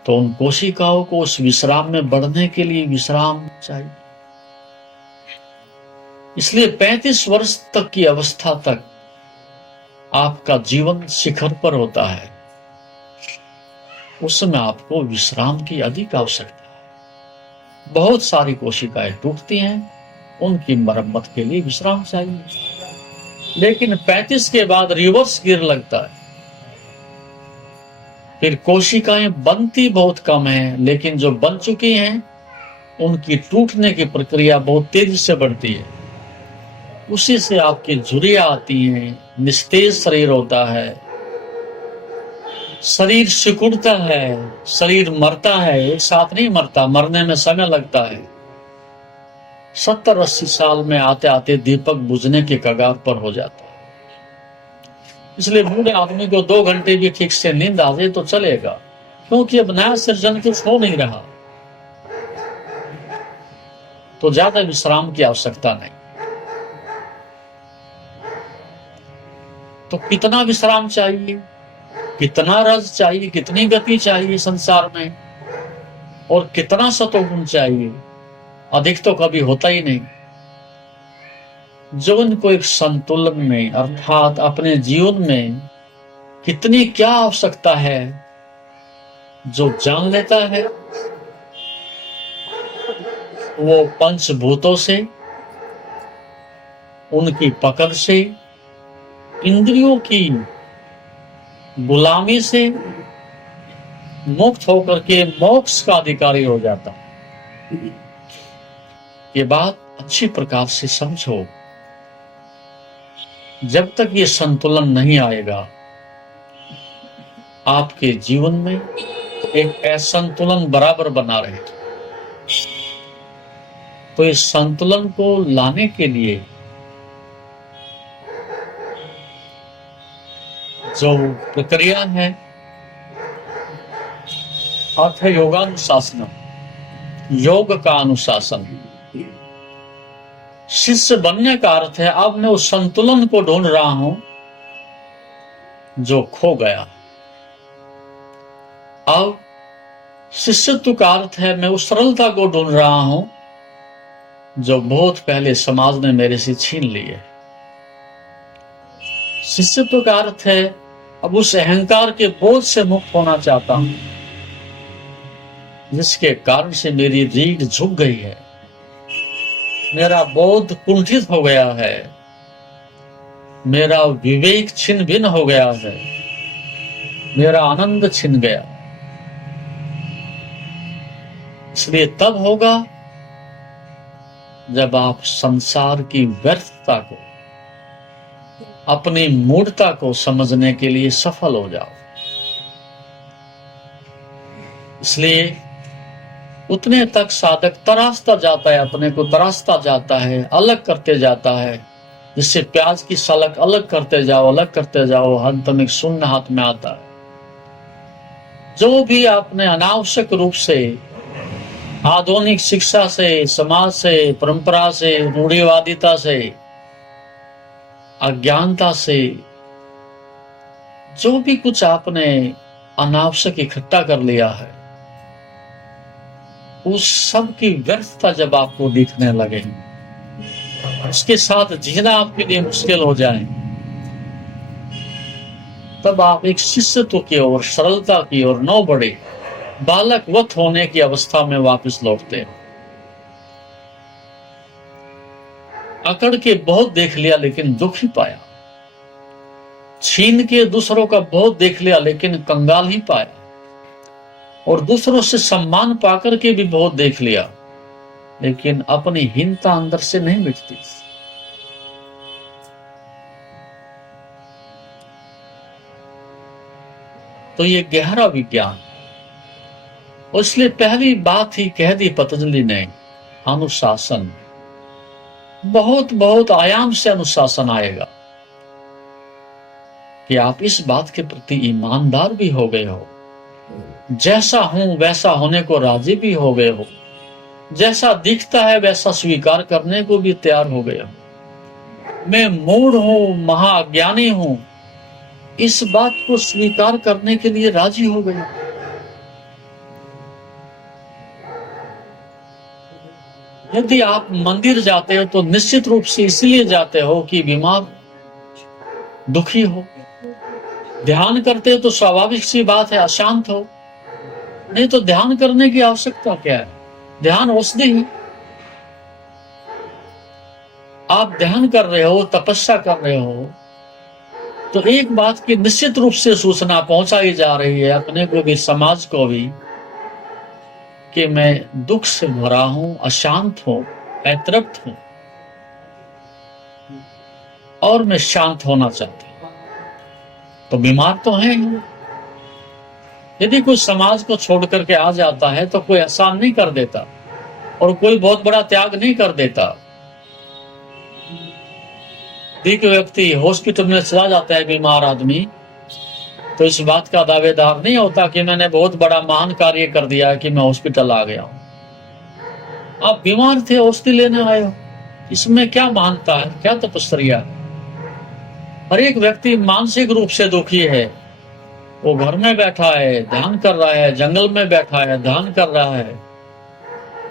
तो उन कोशिकाओं को उस विश्राम में बढ़ने के लिए विश्राम चाहिए। इसलिए 35 वर्ष तक की अवस्था तक आपका जीवन शिखर पर होता है, उस समय आपको विश्राम की अधिक आवश्यकता है। बहुत सारी कोशिकाएं टूटती हैं, उनकी मरम्मत के लिए विश्राम चाहिए। लेकिन 35 के बाद रिवर्स गियर लगता है, फिर कोशिकाएं बनती बहुत कम है, लेकिन जो बन चुकी हैं उनकी टूटने की प्रक्रिया बहुत तेजी से बढ़ती है। उसी से आपकी झुर्रियां आती हैं, निस्तेज शरीर होता है, शरीर सिकुड़ता है, शरीर मरता है। एक साथ नहीं मरता, मरने में समय लगता है। 70-80 साल में आते आते दीपक बुझने के कगार पर हो जाता है। इसलिए बूढ़े आदमी को 2 घंटे भी ठीक से नींद आ जाए तो चलेगा, क्योंकि अब नया सृजन कुछ हो नहीं रहा, तो ज्यादा विश्राम की आवश्यकता नहीं। तो कितना विश्राम चाहिए, कितना रस चाहिए, कितनी गति चाहिए संसार में, और कितना सतोगुण चाहिए? अधिक तो कभी होता ही नहीं। जो उनको एक संतुलन में, अर्थात अपने जीवन में कितनी क्या आवश्यकता है, जो जान लेता है, वो पंचभूतों से, उनकी पकड़ से, इंद्रियों की गुलामी से मुक्त होकर के मोक्ष का अधिकारी हो जाता है। ये बात अच्छी प्रकार से समझो। जब तक ये संतुलन नहीं आएगा आपके जीवन में, एक असंतुलन बराबर बना रहे, तो इस संतुलन को लाने के लिए जो प्रक्रिया है अर्थ है योगानुशासन, योग का अनुशासन। शिष्य बनने का अर्थ है अब मैं उस संतुलन को ढूंढ रहा हूं जो खो गया। अब शिष्यत्व का अर्थ है मैं उस सरलता को ढूंढ रहा हूं जो बहुत पहले समाज ने मेरे से छीन ली है। शिष्यत्व का अर्थ है अब उस अहंकार के बोझ से मुक्त होना चाहता हूं जिसके कारण से मेरी रीढ़ झुक गई है, मेरा बोध कुंठित हो गया है, मेरा विवेक छिन्न भिन्न हो गया है, मेरा आनंद छिन गया। इसलिए तब होगा जब आप संसार की व्यर्थता को, अपनी मूढ़ता को समझने के लिए सफल हो जाओ। इसलिए उतने तक साधक तराशता जाता है, अपने को तराशता जाता है, अलग करते जाता है, जिससे प्याज की सलक अलग करते जाओ, अलग करते जाओ, अंत में शून्य हाथ में आता है। जो भी आपने अनावश्यक रूप से आधुनिक शिक्षा से, समाज से, परंपरा से, रूढ़िवादिता से, अज्ञानता से जो भी कुछ आपने अनावश्यक इकट्ठा कर लिया है, उस सब की व्यर्थता जब आपको दिखने लगे, उसके साथ जीना आपके लिए मुश्किल हो जाए, तब आप एक शिष्यत्व की ओर, सरलता की ओर, न बढ़े बालकवत होने की अवस्था में वापस लौटते हैं। अकड़ के बहुत देख लिया लेकिन दुख ही पाया, छीन के दूसरों का बहुत देख लिया लेकिन कंगाल ही पाया, और दूसरों से सम्मान पाकर के भी बहुत देख लिया लेकिन अपनी हीनता अंदर से नहीं मिटती। तो ये गहरा विज्ञान, इसलिए पहली बात ही कह दी पतंजलि ने, अनुशासन। बहुत बहुत आयाम से अनुशासन आएगा कि आप इस बात के प्रति ईमानदार भी हो गए हो, जैसा हूं वैसा होने को राजी भी हो गए हो, जैसा दिखता है वैसा स्वीकार करने को भी तैयार हो गए हो। मैं मूढ़ हूं, महाअज्ञानी हूं, इस बात को स्वीकार करने के लिए राजी हो गए। यदि आप मंदिर जाते हो तो निश्चित रूप से इसलिए जाते हो कि बीमार, दुखी हो। ध्यान करते हो तो स्वाभाविक सी बात है अशांत हो, नहीं तो ध्यान करने की आवश्यकता क्या है? ध्यान औषधि है। आप ध्यान कर रहे हो, तपस्या कर रहे हो, तो एक बात की निश्चित रूप से सूचना पहुंचाई जा रही है अपने को भी, समाज को भी, कि मैं दुख से भरा हूं, अशांत हूं, अतृप्त हूं और मैं शांत होना चाहता हूं। तो बीमार तो है ही। यदि कोई समाज को छोड़ करके आ जाता है तो कोई एहसान नहीं कर देता और कोई बहुत बड़ा त्याग नहीं कर देता। एक व्यक्ति हॉस्पिटल में चला जाता है, बीमार आदमी, तो इस बात का दावेदार नहीं होता कि मैंने बहुत बड़ा महान कार्य कर दिया कि मैं हॉस्पिटल आ गया हूं। आप बीमार थे, औषधि लेने आए हो, इसमें क्या महानता है, क्या तपस्या? हर एक व्यक्ति मानसिक रूप से दुखी है, वो घर में बैठा है, ध्यान कर रहा है, जंगल में बैठा है, ध्यान कर रहा है,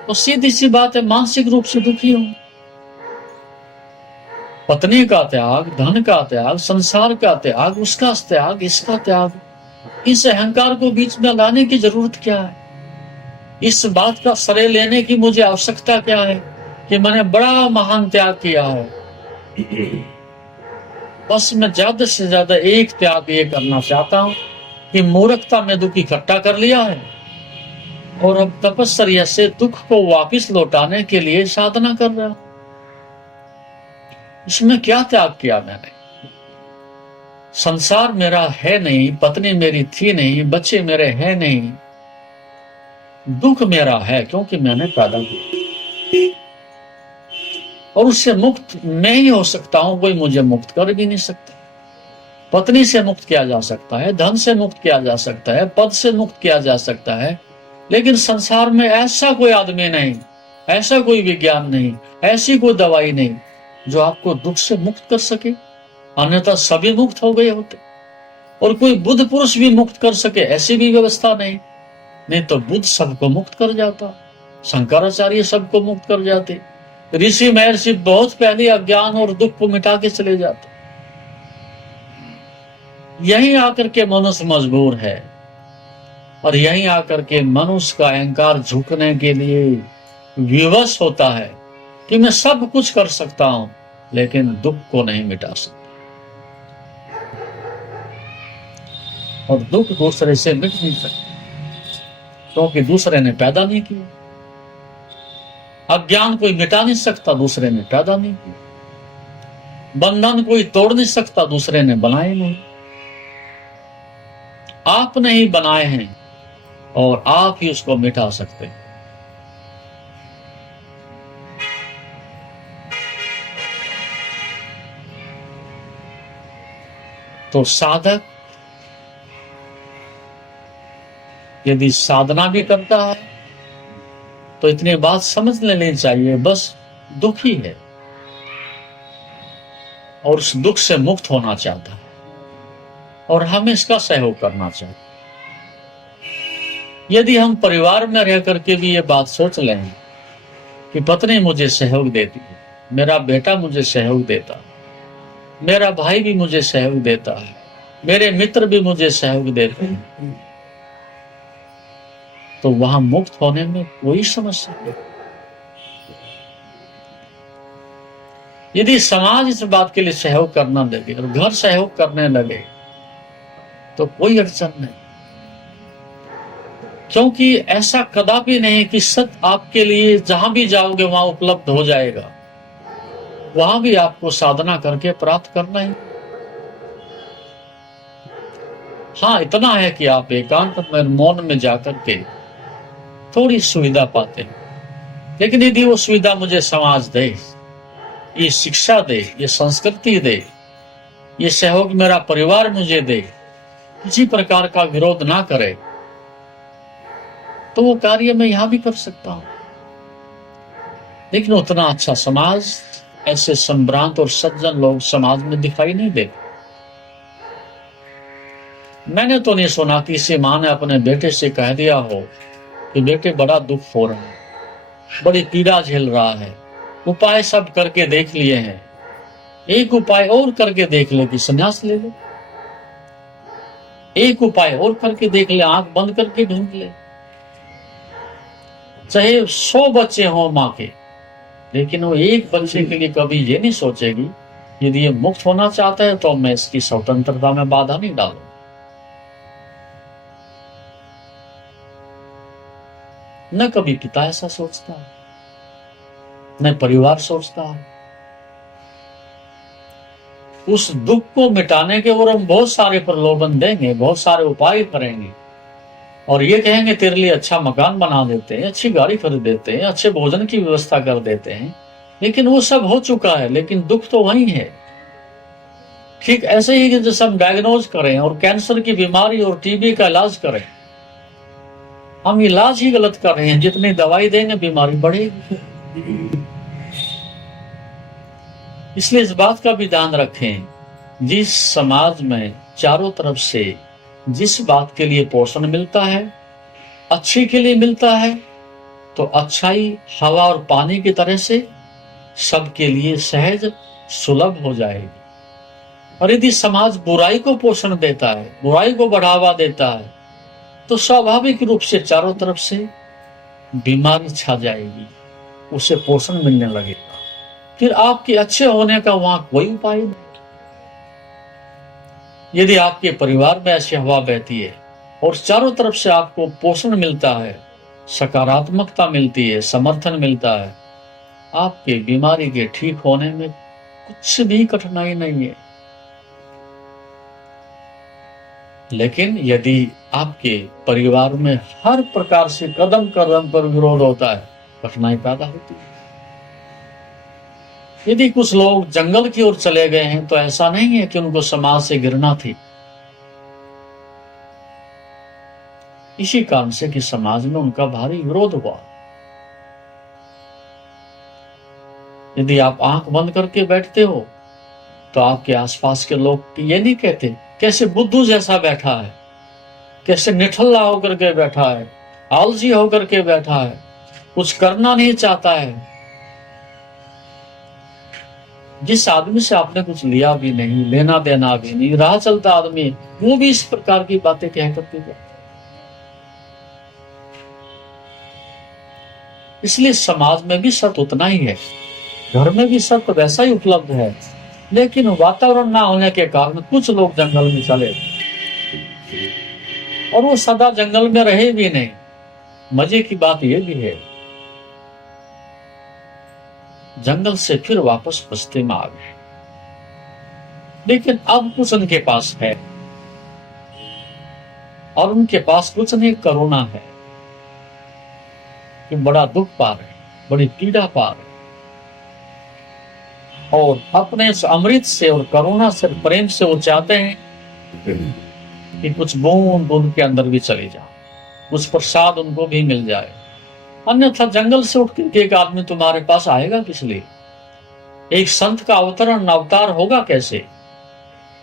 तो सीधी सी बात है मानसिक रूप से दुखी हो। पत्नी का त्याग, धन का त्याग, संसार का त्याग, उसका त्याग, इसका त्याग, इस अहंकार को बीच में लाने की जरूरत क्या है? इस बात का श्रेय लेने की मुझे आवश्यकता क्या है कि मैंने बड़ा महान त्याग किया है? बस मैं ज्यादा से ज्यादा एक त्याग ये करना चाहता हूं कि मूर्खता में दुख इकट्ठा कर लिया है और अब तपस्या से दुख को वापस लौटाने के लिए साधना कर रहा हूं। इसमें क्या त्याग किया मैंने? संसार मेरा है नहीं, पत्नी मेरी थी नहीं, बच्चे मेरे हैं नहीं, दुख मेरा है क्योंकि मैंने पैदा किया और उससे मुक्त मैं ही हो सकता हूं, कोई मुझे मुक्त कर भी नहीं सकता। पत्नी से मुक्त किया जा सकता है, धन से मुक्त किया जा सकता है, पद से मुक्त किया जा सकता है, लेकिन संसार में ऐसा कोई आदमी नहीं, ऐसा कोई विज्ञान नहीं, ऐसी कोई दवाई नहीं जो आपको दुख से मुक्त कर सके। अन्यथा सभी मुक्त हो गए होते। और कोई बुद्ध पुरुष भी मुक्त कर सके, ऐसी भी व्यवस्था नहीं तो बुद्ध सबको मुक्त कर जाता, शंकराचार्य सबको मुक्त कर जाते, ऋषि महर्षि बहुत पहले अज्ञान और दुख को मिटा के चले जाते। यहीं आकर के मनुष्य मजबूर है, और यहीं आकर के मनुष्य का अहंकार झुकने के लिए विवश होता है कि मैं सब कुछ कर सकता हूं, लेकिन दुख को नहीं मिटा सकता। और दुख दूसरे से मिट नहीं सकता, क्योंकि दूसरे ने पैदा नहीं किया। अज्ञान कोई मिटा नहीं सकता, दूसरे ने पैदा नहीं किया। बंधन कोई तोड़ नहीं सकता, दूसरे ने बनाए नहीं। आपने ही बनाए हैं और आप ही उसको मिटा सकते हैं। तो साधक यदि साधना भी करता है तो इतनी बात समझ लेनी चाहिए, बस दुखी है और उस दुख से मुक्त होना चाहता है, और हमें इसका सहयोग करना चाहिए। यदि हम परिवार में रह करके भी ये बात सोच लें कि पत्नी मुझे सहयोग देती है, मेरा बेटा मुझे सहयोग देता है, मेरा भाई भी मुझे सहयोग देता है, मेरे मित्र भी मुझे सहयोग देते हैं, तो वहां मुक्त होने में कोई समस्या नहीं। यदि समाज इस बात के लिए सहयोग करना लगे और घर सहयोग करने लगे तो कोई अड़चन नहीं, क्योंकि ऐसा कदापि नहीं कि सत्य आपके लिए जहां भी जाओगे वहां उपलब्ध हो जाएगा। वहां भी आपको साधना करके प्राप्त करना है। हाँ, इतना है कि आप एकांत में मौन में जाकर के थोड़ी सुविधा पाते हैं, लेकिन यदि वो सुविधा मुझे समाज दे, ये शिक्षा दे, ये संस्कृति दे, ये सहयोग मेरा परिवार मुझे दे, किसी प्रकार का विरोध ना करे, तो वो कार्य मैं यहां भी कर सकता हूं। लेकिन उतना अच्छा समाज, ऐसे संभ्रांत और सज्जन लोग समाज में दिखाई नहीं देते। मैंने तो नहीं सुना कि किसी मां ने अपने बेटे से कह दिया हो कि बेटे बड़ा दुख हो रहा है, बड़ी पीड़ा झेल रहा है, उपाय सब करके देख लिए हैं, एक उपाय और करके देख ले कि संन्यास ले ले, एक उपाय और करके देख ले, आंख बंद करके ढूंढ ले। चाहे 100 बच्चे हों मां के, लेकिन वो एक बच्चे के लिए कभी ये नहीं सोचेगी यदि ये मुक्त होना चाहता है तो मैं इसकी स्वतंत्रता में बाधा नहीं डालूं। न कभी पिता ऐसा सोचता है, न परिवार सोचता है। उस दुख को मिटाने के और हम बहुत सारे प्रलोभन देंगे, बहुत सारे उपाय करेंगे और ये कहेंगे तेरे लिए अच्छा मकान बना देते हैं, अच्छी गाड़ी खरीद देते हैं, अच्छे भोजन की व्यवस्था कर देते हैं, लेकिन वो सब हो चुका है, लेकिन दुख तो वही है। ठीक ऐसे ही कि जैसे हम डायग्नोज करें और कैंसर की बीमारी और टीबी का इलाज करें, हम इलाज ही गलत कर रहे हैं। जितनी दवाई देंगे बीमारी बढ़ेगी। इसलिए इस बात का भी ध्यान रखें, जिस समाज में चारों तरफ से जिस बात के लिए पोषण मिलता है, अच्छी के लिए मिलता है, तो अच्छाई हवा और पानी की तरह से सबके लिए सहज सुलभ हो जाएगी। और यदि समाज बुराई को पोषण देता है, बुराई को बढ़ावा देता है, तो स्वाभाविक रूप से चारों तरफ से बीमारी छा जाएगी, उसे पोषण मिलने लगेगा, फिर आपके अच्छे होने का वहां कोई उपाय नहीं। यदि आपके परिवार में ऐसी हवा बहती है और चारों तरफ से आपको पोषण मिलता है, सकारात्मकता मिलती है, समर्थन मिलता है, आपके बीमारी के ठीक होने में कुछ भी कठिनाई नहीं है। लेकिन यदि आपके परिवार में हर प्रकार से कदम कदम पर विरोध होता है, कठिनाई पैदा होती है। यदि कुछ लोग जंगल की ओर चले गए हैं तो ऐसा नहीं है कि उनको समाज से घृणा थी। इसी कारण से कि समाज में उनका भारी विरोध हुआ। यदि आप आंख बंद करके बैठते हो तो आपके आसपास के लोग ये नहीं कहते कैसे बुद्धू जैसा बैठा है, कैसे निठल्ला होकर के बैठा है, आलसी होकर के बैठा है, कुछ करना नहीं चाहता है। जिस आदमी से आपने कुछ लिया भी नहीं, लेना देना भी नहीं, राह चलता आदमी, वो भी इस प्रकार की बातें कह करके जाता। इसलिए समाज में भी सत्य उतना ही है, घर में भी सत्य वैसा ही उपलब्ध है, लेकिन वातावरण ना होने के कारण कुछ लोग जंगल में चले और वो सदा जंगल में रहे भी नहीं। मजे की बात यह भी है, जंगल से फिर वापस बस्ती में आ गए, लेकिन अब कुछ उनके पास है और उनके पास कुछ नहीं, करुणा है कि बड़ा दुख पा रहे, बड़ी पीड़ा पा रहे, और अपने इस अमृत से और करुणा से, प्रेम से वो चाहते हैं कि कुछ बूंद उनके अंदर भी चली जाए, कुछ प्रसाद उनको भी मिल जाए। अन्यथा जंगल से उठ के एक आदमी तुम्हारे पास आएगा किस लिए? एक संत का अवतरण, अवतार होगा कैसे?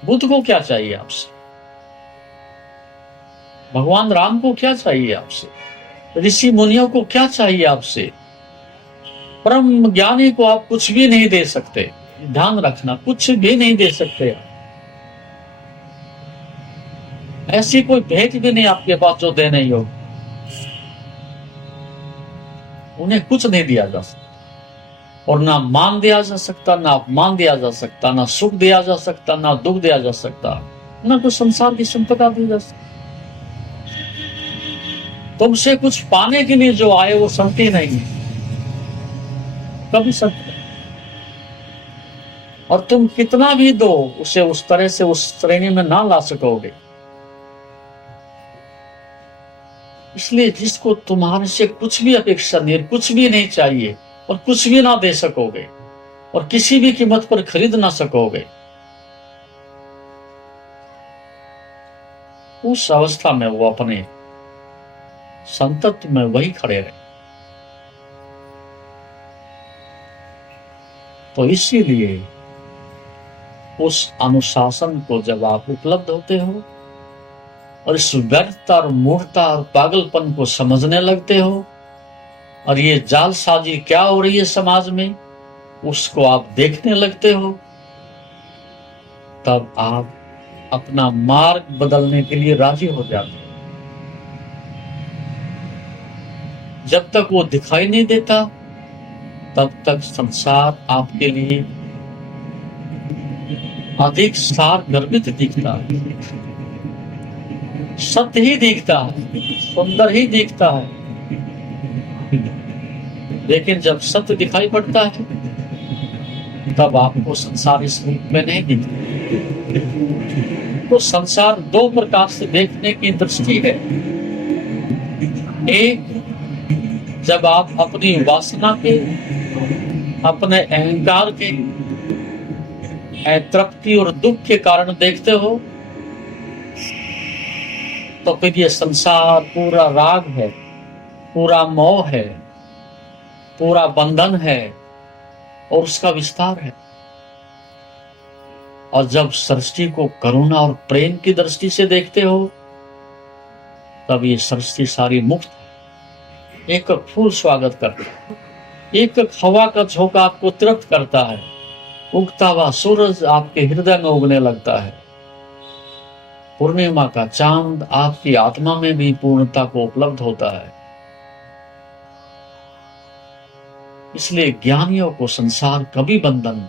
बुद्ध को क्या चाहिए आपसे? भगवान राम को क्या चाहिए आपसे? ऋषि मुनियों को क्या चाहिए आपसे? परम ज्ञानी को आप कुछ भी नहीं दे सकते, ध्यान रखना, कुछ भी नहीं दे सकते। ऐसी कोई भेंट भी नहीं आपके पास जो देने योग्य। उन्हें कुछ नहीं दिया जा सकता, और ना मान दिया जा सकता, ना अपमान दिया जा सकता, ना सुख दिया जा सकता, ना दुख दिया जा सकता, ना कुछ संसार की संपदा दी जा सकती। तुमसे कुछ पाने के लिए जो आए वो संत ही नहीं है, कभी संत नहीं। और तुम कितना भी दो उसे उस तरह से उस श्रेणी में ना ला सकोगे। इसलिए जिसको तुम्हारे से कुछ भी अपेक्षा नहीं, कुछ भी नहीं चाहिए और कुछ भी ना दे सकोगे और किसी भी कीमत पर खरीद ना सकोगे, उस अवस्था में वो अपने संतत्व में वही खड़े रहे। तो इसीलिए उस अनुशासन को जब आप उपलब्ध होते हो और इस व्यर्थता और मूर्खता और पागलपन को समझने लगते हो, और ये जालसाजी क्या हो रही है समाज में उसको आप देखने लगते हो, तब आप अपना मार्ग बदलने के लिए राजी हो जाते हो। जब तक वो दिखाई नहीं देता तब तक संसार आपके लिए अधिक सार गर्भित दिखता है, सत्य ही दिखता है, सुंदर ही दिखता है। लेकिन जब सत्य दिखाई पड़ता है तब आपको संसार इस रूप में नहीं दिखता। तो संसार दो प्रकार से देखने की दृष्टि है। एक, जब आप अपनी वासना के, अपने अहंकार के, तृप्ति और दुख के कारण देखते हो, तो फिर ये संसार पूरा राग है, पूरा मोह है, पूरा बंधन है और उसका विस्तार है। और जब सृष्टि को करुणा और प्रेम की दृष्टि से देखते हो तब ये सृष्टि सारी मुक्त है। एक फूल स्वागत करता है, एक हवा का झोंका आपको तृप्त करता है, उगता हुआ सूरज आपके हृदय में उगने लगता है, पूर्णिमा का चांद आपकी आत्मा में भी पूर्णता को उपलब्ध होता है। इसलिए ज्ञानियों को संसार कभी बंधन नहीं,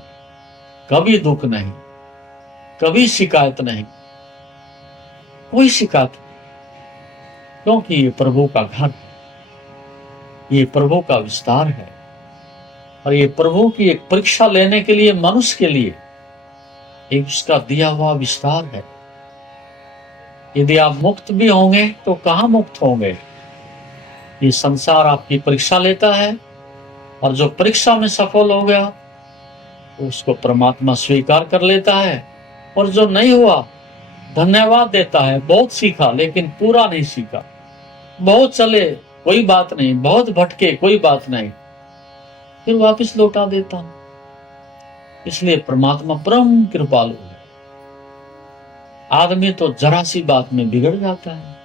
कभी दुख नहीं, कभी शिकायत नहीं, कोई शिकायत नहीं, क्योंकि ये प्रभु का घर है, ये प्रभु का विस्तार है। और ये प्रभु की एक परीक्षा लेने के लिए मनुष्य के लिए एक उसका दिया हुआ विस्तार है। यदि आप मुक्त भी होंगे तो कहां मुक्त होंगे? ये संसार आपकी परीक्षा लेता है, और जो परीक्षा में सफल हो गया तो उसको परमात्मा स्वीकार कर लेता है, और जो नहीं हुआ धन्यवाद देता है, बहुत सीखा लेकिन पूरा नहीं सीखा, बहुत चले कोई बात नहीं, बहुत भटके कोई बात नहीं, फिर वापस लौटा देता हूं। इसलिए परमात्मा परम कृपालु है। आदमी तो जरा सी बात में बिगड़ जाता है।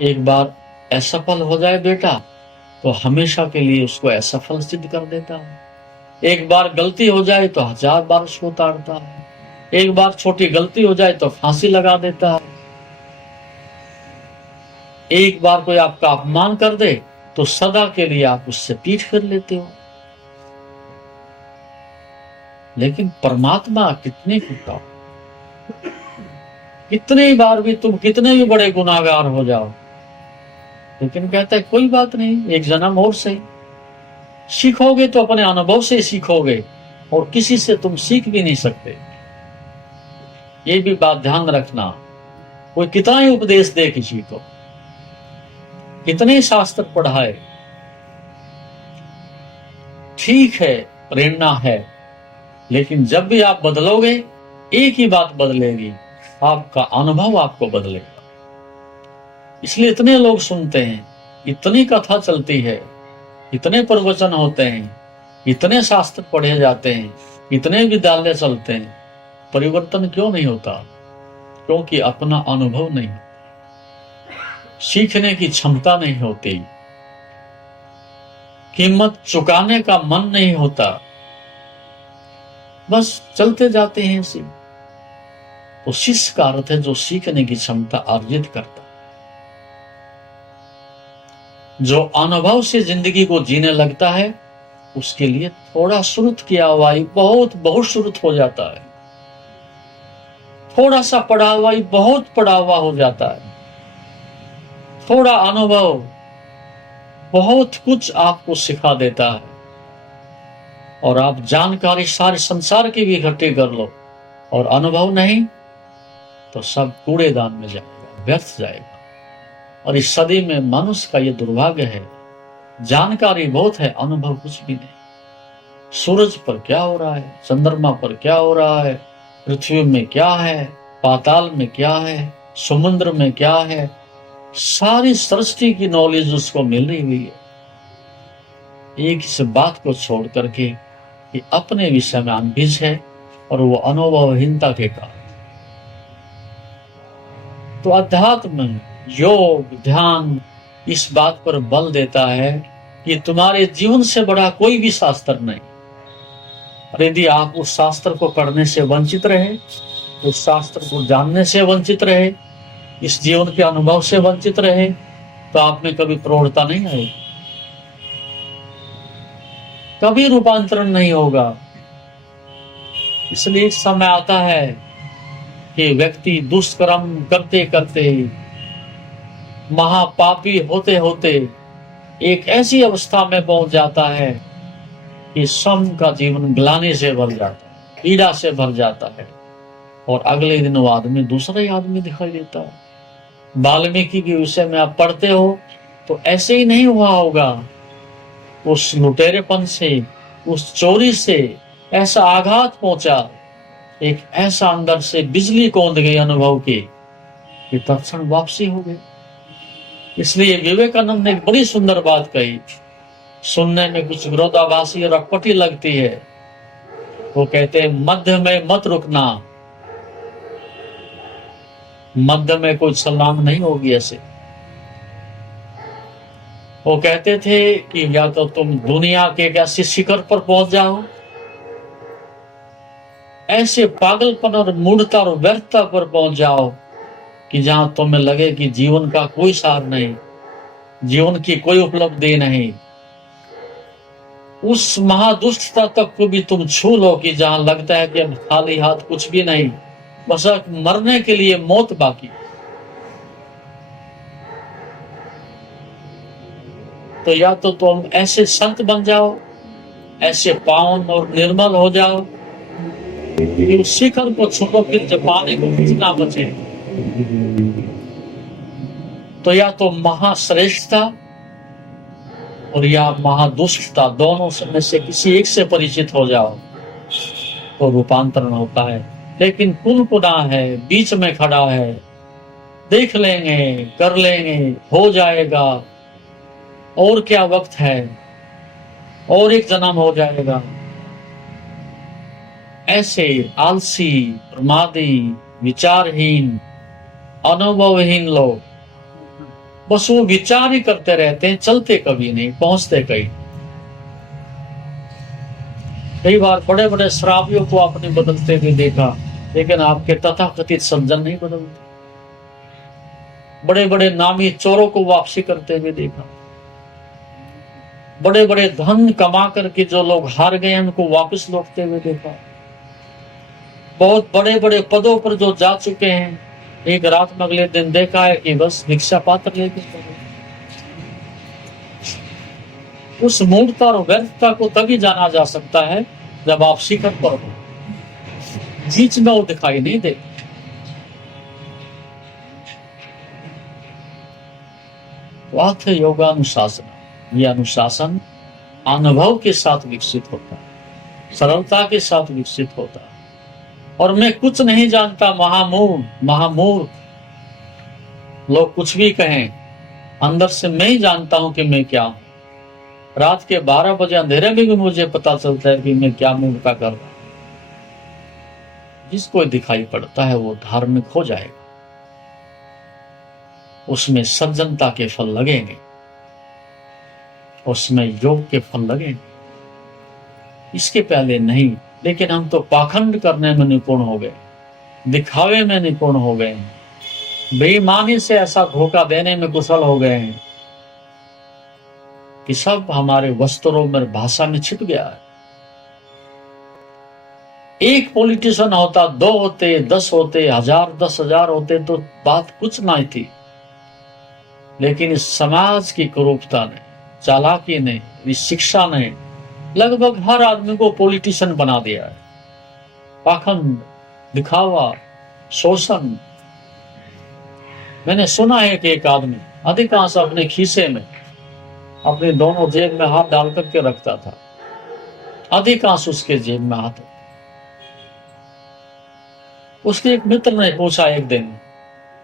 एक बार असफल हो जाए बेटा तो हमेशा के लिए उसको असफल सिद्ध कर देता है। एक बार गलती हो जाए तो 1000 बार उसको उतारता है। एक बार छोटी गलती हो जाए तो फांसी लगा देता है। एक बार कोई आपका अपमान कर दे तो सदा के लिए आप उससे पीठ कर लेते हो। लेकिन परमात्मा कितने कृपा, कितने बार भी तुम कितने भी बड़े गुनाहगार हो जाओ, लेकिन कहता है कोई बात नहीं, एक जन्म और सही। सीखोगे तो अपने अनुभव से सीखोगे, और किसी से तुम सीख भी नहीं सकते। ये भी बात ध्यान रखना। कोई कितना ही उपदेश दे किसी को, कितने शास्त्र पढ़ाए, ठीक है प्रेरणा है, लेकिन जब भी आप बदलोगे एक ही बात बदलेगी, आपका अनुभव आपको बदलेगा। इसलिए इतने लोग सुनते हैं, इतनी कथा चलती है, इतने प्रवचन होते हैं, इतने शास्त्र पढ़े जाते हैं, इतने विद्यालय चलते हैं, परिवर्तन क्यों नहीं होता? क्योंकि अपना अनुभव नहीं, सीखने की क्षमता नहीं होती, कीमत चुकाने का मन नहीं होता, बस चलते जाते हैं ऐसे। तो शिष्य का अर्थ है जो सीखने की क्षमता अर्जित करता, जो अनुभव से जिंदगी को जीने लगता है, उसके लिए थोड़ा श्रुत किया हुआ ही बहुत श्रुत हो जाता है, थोड़ा सा पढ़ा हुआ ही बहुत पढ़ा हुआ हो जाता है, थोड़ा अनुभव बहुत कुछ आपको सिखा देता है। और आप जानकारी सारे संसार की भी इकट्ठी कर लो और अनुभव नहीं, तो सब कूड़ेदान में जाएगा, व्यर्थ जाएगा। और इस सदी में मनुष्य का ये दुर्भाग्य है, जानकारी बहुत है, अनुभव कुछ भी नहीं। सूरज पर क्या हो रहा है, चंद्रमा पर क्या हो रहा है, पृथ्वी में क्या है, पाताल में क्या है, समुद्र में क्या है, सारी सृष्टि की नॉलेज उसको मिल रही हुई है। एक इस बात को छोड़ करके कि अपने विषय में अनभिज है, और वो अनुभवहीनता के कारण। तो अध्यात्म, योग, ध्यान इस बात पर बल देता है कि तुम्हारे जीवन से बड़ा कोई भी शास्त्र नहीं। और यदि आप उस शास्त्र को पढ़ने से वंचित रहे, उस शास्त्र को जानने से वंचित रहे, इस जीवन के अनुभव से वंचित रहे, तो आप में कभी प्रौढ़ता नहीं आएगी, कभी रूपांतरण नहीं होगा। इसलिए समय आता है कि व्यक्ति दुष्कर्म करते करते, महापापी होते होते एक ऐसी अवस्था में पहुंच जाता है कि स्वयं का जीवन ग्लानि से भर जाता है, पीड़ा से भर जाता है, और अगले दिन वो आदमी दूसरा ही आदमी दिखाई देता है। वाल्मीकि के विषय में आप पढ़ते हो तो ऐसे ही नहीं हुआ होगा। उस लुटेरेपन से, उस चोरी से ऐसा आघात पहुंचा, एक ऐसा अंदर से बिजली कौंध गई अनुभव की कि तत्क्षण वापसी हो गई। इसलिए विवेकानंद ने एक बड़ी सुंदर बात कही, सुनने में कुछ विरोधाभासी और अटपटी लगती है। वो कहते हैं मध्य में मत रुकना, मध्य में कोई छलांग नहीं होगी ऐसे। वो कहते थे कि या तो तुम दुनिया के एक ऐसे शिखर पर पहुंच जाओ, ऐसे पागलपन और मूढ़ता और व्यर्थता पर पहुंच जाओ कि जहां तुम्हें लगे कि जीवन का कोई सार नहीं, जीवन की कोई उपलब्धि नहीं। उस महादुष्टता तक को भी तुम छू लो कि जहां लगता है कि अब खाली हाथ कुछ भी नहीं, बस मरने के लिए मौत बाकी। तो या तो तुम ऐसे संत बन जाओ, ऐसे पावन और निर्मल हो जाओ कि उस शिखर को छूटो, फिर जब पाने को कुछ ना बचे। तो या तो महाश्रेष्ठता और या महादुष्टता, दोनों में से किसी एक से परिचित हो जाओ। को रूपांतरण होता है। लेकिन कुनकुना है, बीच में खड़ा है, देख लेंगे, कर लेंगे, हो जाएगा, और क्या वक्त है, और एक जन्म हो जाएगा, ऐसे आलसी, प्रमादी, विचारहीन, अनुभवहीन लोग बस वो विचार ही करते रहते हैं, चलते कभी नहीं, पहुंचते कहीं। कई बार बड़े बड़े शराबियों को आपने बदलते हुए देखा, लेकिन आपके तथाकथित सज्जन नहीं बदलते। बड़े बड़े नामी चोरों को वापसी करते हुए देखा, बड़े बड़े धन कमा करके जो लोग हार गए उनको वापस लौटते हुए देखा। बहुत बड़े बड़े पदों पर जो जा चुके हैं, एक रात में अगले दिन देखा है कि बस भिक्षा पात्र लेके चले। उस मूर्खता और व्यर्थता को तभी जाना जा सकता है जब आप शिखर पर हो, बीच में वो दिखाई नहीं दे। वाथ योगानुशासन, ये अनुशासन अनुभव के साथ विकसित होता है, सरलता के साथ विकसित होता है। और मैं कुछ नहीं जानता, महामूर्ख लोग कुछ भी कहें, अंदर से मैं ही जानता हूं कि मैं क्या हूं। रात के 12 बजे अंधेरे में भी मुझे पता चलता है कि मैं क्या मूर्खता कर रहा हूं। जिसको दिखाई पड़ता है वो धार्मिक हो जाएगा, उसमें सज्जनता के फल लगेंगे, उसमें योग के फल लगेंगे, इसके पहले नहीं। लेकिन हम तो पाखंड करने में निपुण हो गए, दिखावे में निपुण हो गए, बेईमानी से ऐसा धोखा देने में कुशल हो गए हैं कि सब हमारे वस्त्रों में, भाषा में छिप गया है। एक पॉलिटिशियन होता, 2 होते, 10 होते, 1000, 10,000 होते तो बात कुछ नहीं थी। लेकिन इस समाज की कुरूपता ने, चालाकी ने, इस शिक्षा ने लगभग हर आदमी को पॉलिटिशियन बना दिया है। पाखंड, दिखावा, शोषण। मैंने सुना है कि एक आदमी अधिकांश अपने खीसे में, अपने दोनों जेब में हाथ डाल करके रखता था, अधिकांश उसके जेब में हाथ। उसके एक मित्र ने पूछा एक दिन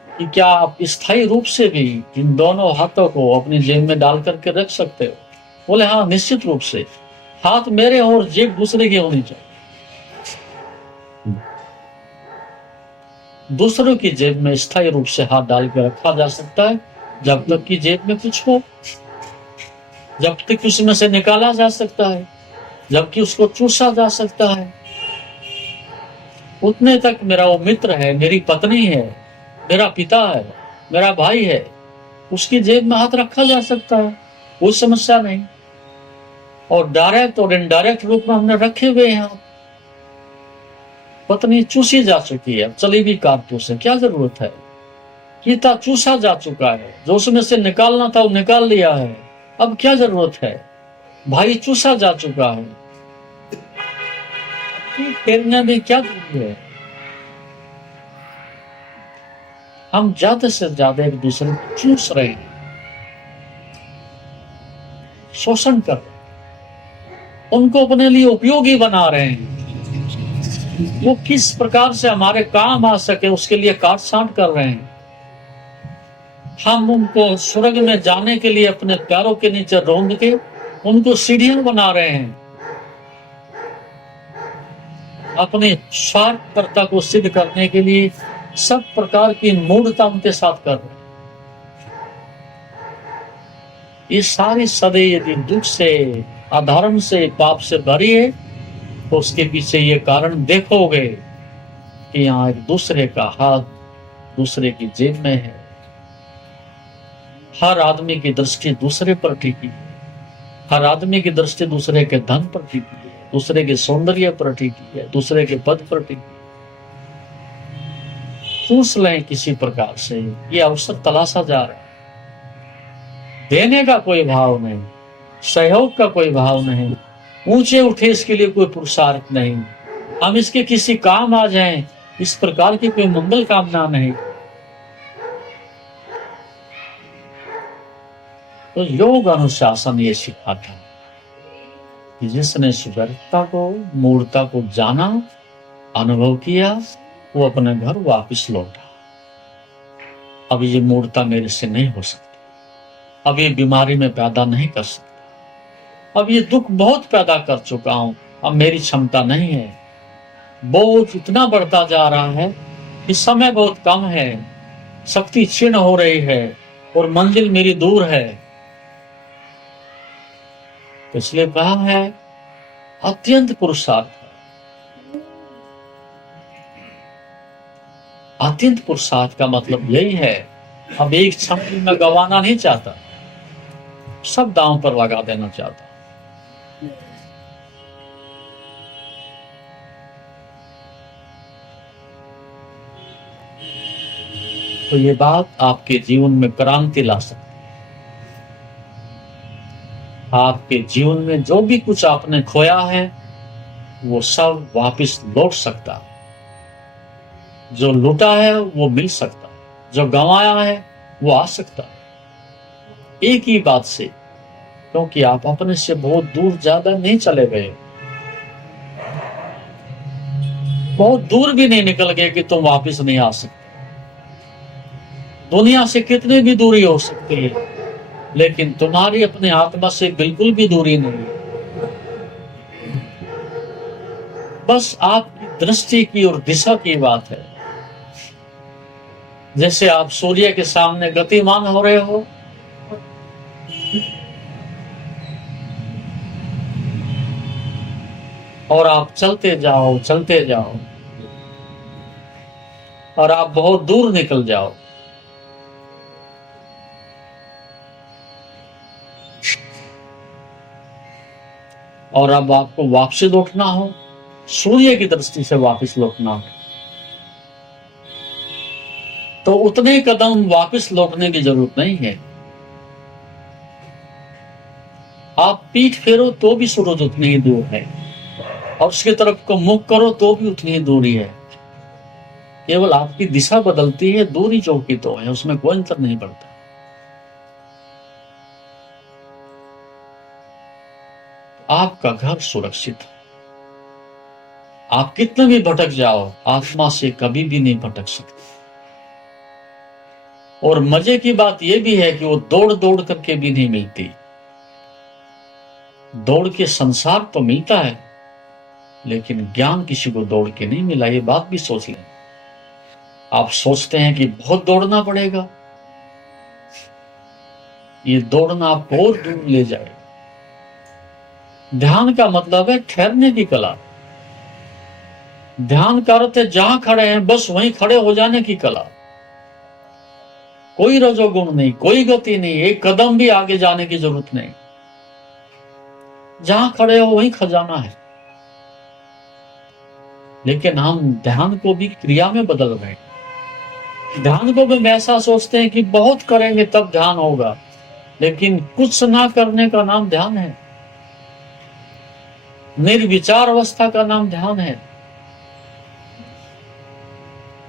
कि क्या आप स्थायी रूप से भी इन दोनों हाथों को अपनी जेब में डाल करके रख सकते हो? बोले हाँ, निश्चित रूप से। हाथ मेरे और जेब दूसरे की होनी चाहिए। दूसरों की जेब में स्थायी रूप से हाथ डाल के रखा जा सकता है जब तक कि जेब में कुछ हो, जब तक उसमें से निकाला जा सकता है, जबकि उसको चूसा जा सकता है, उतने तक मेरा वो मित्र है, मेरी पत्नी है, मेरा पिता है, मेरा भाई है, उसकी जेब में हाथ रखा जा सकता है, कोई समस्या नहीं। और डायरेक्ट और इनडायरेक्ट रूप में हमने रखे हुए हैं। पत्नी चूसी जा चुकी है, चली भी कारतूस है, क्या जरूरत है? पिता चूसा जा चुका है, जो उसमें से निकालना था वो निकाल लिया है, अब क्या जरूरत है? भाई चूसा जा चुका है, खेलने में क्या जरूरत है? हम ज्यादा से ज्यादा एक दूसरे को चूस रहे हैं, शोषण कर रहे हैं, उनको अपने लिए उपयोगी बना रहे हैं। वो किस प्रकार से हमारे काम आ सके उसके लिए काट छांट कर रहे हैं। हम उनको स्वर्ग में जाने के लिए अपने पैरों के नीचे रौंद के उनको सीढ़ियां बना रहे हैं, अपने स्वार्थकर्ता को सिद्ध करने के लिए सब प्रकार की मूढ़ता उनके साथ कर रहे हैं। ये सारी सदै यदि दुख से, अधर्म से, पाप से भरी है तो उसके पीछे ये कारण देखोगे कि यहाँ एक दूसरे का हाथ दूसरे की जेब में है। हर आदमी की दृष्टि दूसरे पर टिकी है, हर आदमी की दृष्टि दूसरे के धन पर टिकी है, दूसरे के सौंदर्य पर टिकी है, दूसरे के पद पर टिकी है। चूस लें किसी प्रकार से, ये अवसर तलाशा जा रहा है। देने का कोई भाव नहीं, सहयोग का कोई भाव नहीं, ऊंचे उठे इसके लिए कोई पुरुषार्थ नहीं, हम इसके किसी काम आ जाएं इस प्रकार की कोई मंगल कामना नहीं। तो योग अनुशासन ये सिखाता है कि जिसने सुगरता को, मूर्ता को जाना अनुभव किया, वो अपने घर वापस लौटा। अब ये मूर्ता मेरे से नहीं हो सकती, अब ये बीमारी में पैदा नहीं कर सकता, अब ये दुख बहुत पैदा कर चुका हूं, अब मेरी क्षमता नहीं है। बोझ इतना बढ़ता जा रहा है कि समय बहुत कम है, शक्ति क्षीण हो रही है और मंजिल मेरी दूर है। इसलिए कहा है अत्यंत पुरुषार्थ। अत्यंत पुरुषार्थ का मतलब यही है, अब एक क्षण में गंवाना नहीं चाहता, सब दांव पर लगा देना चाहता। तो ये बात आपके जीवन में क्रांति ला सकती है। आपके जीवन में जो भी कुछ आपने खोया है वो सब वापस लौट सकता है। जो लूटा है वो मिल सकता है, जो गंवाया है वो आ सकता है। एक ही बात से, क्योंकि आप अपने से बहुत दूर ज्यादा नहीं चले गए, बहुत दूर भी नहीं निकल गए कि तुम वापस नहीं आ सकते। दुनिया से कितनी भी दूरी हो सकती है, लेकिन तुम्हारी अपने आत्मा से बिल्कुल भी दूरी नहीं। बस आपकी दृष्टि की और दिशा की बात है। जैसे आप सूर्य के सामने गतिमान हो रहे हो, और आप चलते जाओ चलते जाओ और आप बहुत दूर निकल जाओ, और अब आपको वापसी लौटना हो, सूर्य की दृष्टि से वापस लौटना हो, तो उतने कदम वापस लौटने की जरूरत नहीं है। आप पीठ फेरो तो भी सूरज उतनी ही दूर है, और उसकी तरफ को मुख करो तो भी उतनी ही दूरी है। केवल आपकी दिशा बदलती है, दूरी जो की तो है, उसमें कोई अंतर नहीं पड़ता। आपका घर सुरक्षित है। आप कितने भी भटक जाओ, आत्मा से कभी भी नहीं भटक सकते। और मजे की बात यह भी है कि वो दौड़ दौड़ करके भी नहीं मिलती। दौड़ के संसार तो मिलता है, लेकिन ज्ञान किसी को दौड़ के नहीं मिला। ये बात भी सोच लें। आप सोचते हैं कि बहुत दौड़ना पड़ेगा, ये दौड़ना आपको और दूर ले जाएगा। ध्यान का मतलब है ठहरने की कला। ध्यान का अर्थ है जहां खड़े हैं बस वहीं खड़े हो जाने की कला। कोई रजोगुण नहीं, कोई गति नहीं, एक कदम भी आगे जाने की जरूरत नहीं। जहां खड़े हो वहीं खजाना है। लेकिन हम ध्यान को भी क्रिया में बदल रहे हैं। ध्यान को भी ऐसा सोचते हैं कि बहुत करेंगे तब ध्यान होगा, लेकिन कुछ ना करने का नाम ध्यान है। निर्विचार अवस्था का नाम ध्यान है।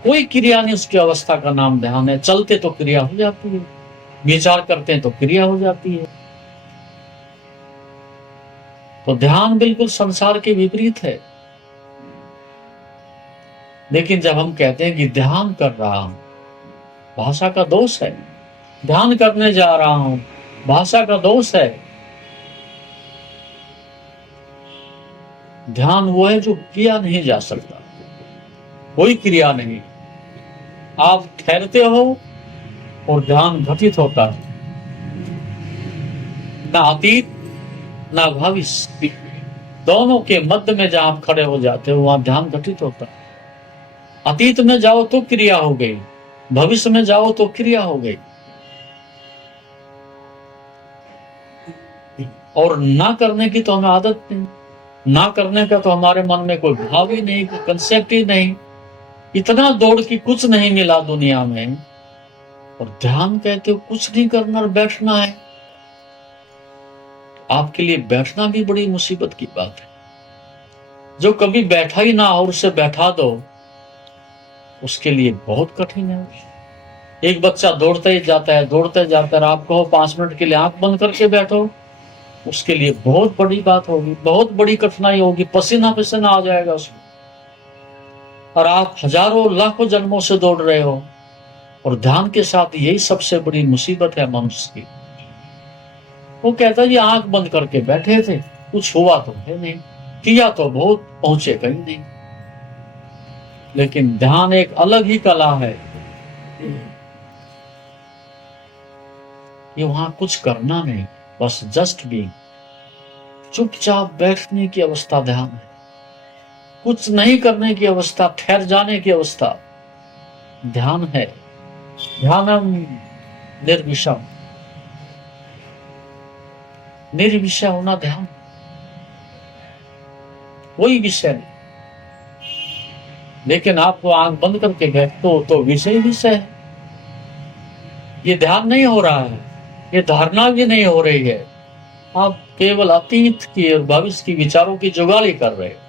कोई क्रिया नहीं, उसकी अवस्था का नाम ध्यान है। चलते तो क्रिया हो जाती है, विचार करते हैं तो क्रिया हो जाती है। तो ध्यान बिल्कुल संसार के विपरीत है। लेकिन जब हम कहते हैं कि ध्यान कर रहा हूं, भाषा का दोष है। ध्यान करने जा रहा हूं, भाषा का दोष है। ध्यान वो है जो किया नहीं जा सकता, कोई क्रिया नहीं। आप ठहरते हो और ध्यान घटित होता है। ना अतीत ना भविष्य, दोनों के मध्य में जहां आप खड़े हो जाते हो वहां ध्यान घटित होता है। अतीत में जाओ तो क्रिया हो गई, भविष्य में जाओ तो क्रिया हो गई। और ना करने की तो हमें आदत नहीं, ना करने का तो हमारे मन में कोई भाव ही नहीं, कोई कंसेप्ट ही नहीं। इतना दौड़ की कुछ नहीं मिला दुनिया में, और ध्यान कहते हो कुछ नहीं करना और बैठना है। आपके लिए बैठना भी बड़ी मुसीबत की बात है। जो कभी बैठा ही ना हो उसे बैठा दो, उसके लिए बहुत कठिन है। एक बच्चा दौड़ते ही जाता है, दौड़ते जाता है, आप कहो 5 मिनट के लिए आंख बंद करके बैठो, उसके लिए बहुत बड़ी बात होगी, बहुत बड़ी कठिनाई होगी, पसीना पसीना आ जाएगा उसमें। और आप हजारों लाखों जन्मों से दौड़ रहे हो, और ध्यान के साथ यही सबसे बड़ी मुसीबत है मनुष्य की। वो कहता है, ये आंख बंद करके बैठे थे, कुछ हुआ तो है नहीं, किया तो बहुत, पहुंचे कहीं नहीं। लेकिन ध्यान एक अलग ही कला है कि वहां कुछ करना नहीं, बस जस्ट बीइंग, चुपचाप बैठने की अवस्था ध्यान है। कुछ नहीं करने की अवस्था, ठहर जाने की अवस्था ध्यान है। ध्यानम निर्विषम, निर्विषय होना ध्यान, कोई विषय नहीं। लेकिन आपको आंख बंद करके बैठते हो तो विषय विषय है। ये ध्यान नहीं हो रहा है, ये धारणा भी नहीं हो रही है। आप केवल अतीत की और भविष्य की विचारों की जुगाली कर रहे हो।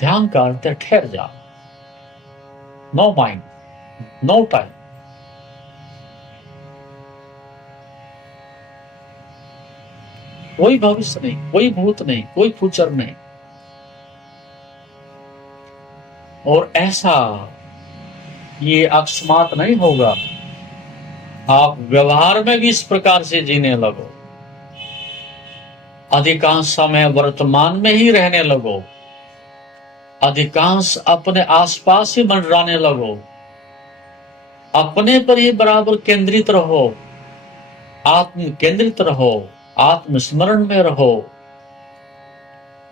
ध्यान का अर्थ है ठहर जा, नो माइंड, नो टाइम। कोई भविष्य नहीं, कोई भूत नहीं, कोई फ्यूचर नहीं। और ऐसा ये अकस्मात नहीं होगा। आप व्यवहार में भी इस प्रकार से जीने लगो, अधिकांश समय वर्तमान में ही रहने लगो, अधिकांश अपने आसपास ही मंडराने लगो, अपने पर ही बराबर केंद्रित रहो, आत्म केंद्रित रहो, आत्मस्मरण में रहो।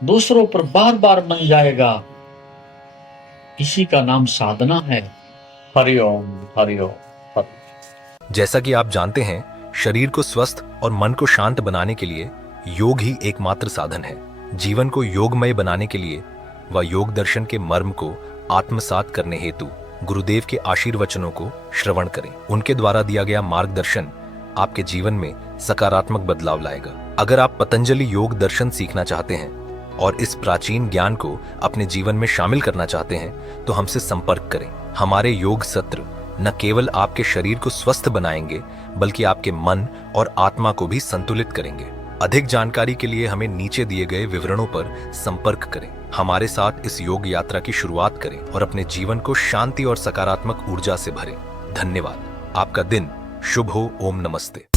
दूसरों पर बार बार मन जाएगा, इसी का नाम साधना है। हरिओम हरिओम। जैसा कि आप जानते हैं, शरीर को स्वस्थ और मन को शांत बनाने के लिए योग ही एकमात्र साधन है। जीवन को योगमय बनाने के लिए व योग दर्शन के मर्म को आत्मसात करने हेतु गुरुदेव के आशीर्वचनों को श्रवण करें। उनके द्वारा दिया गया मार्गदर्शन आपके जीवन में सकारात्मक बदलाव लाएगा। अगर आप पतंजलि योग दर्शन सीखना चाहते हैं और इस प्राचीन ज्ञान को अपने जीवन में शामिल करना चाहते हैं तो हमसे संपर्क करें। हमारे योग सत्र न केवल आपके शरीर को स्वस्थ बनाएंगे बल्कि आपके मन और आत्मा को भी संतुलित करेंगे। अधिक जानकारी के लिए हमें नीचे दिए गए विवरणों पर संपर्क करें। हमारे साथ इस योग यात्रा की शुरुआत करें और अपने जीवन को शांति और सकारात्मक ऊर्जा से भरें। धन्यवाद। आपका दिन शुभ हो। ओम नमस्ते।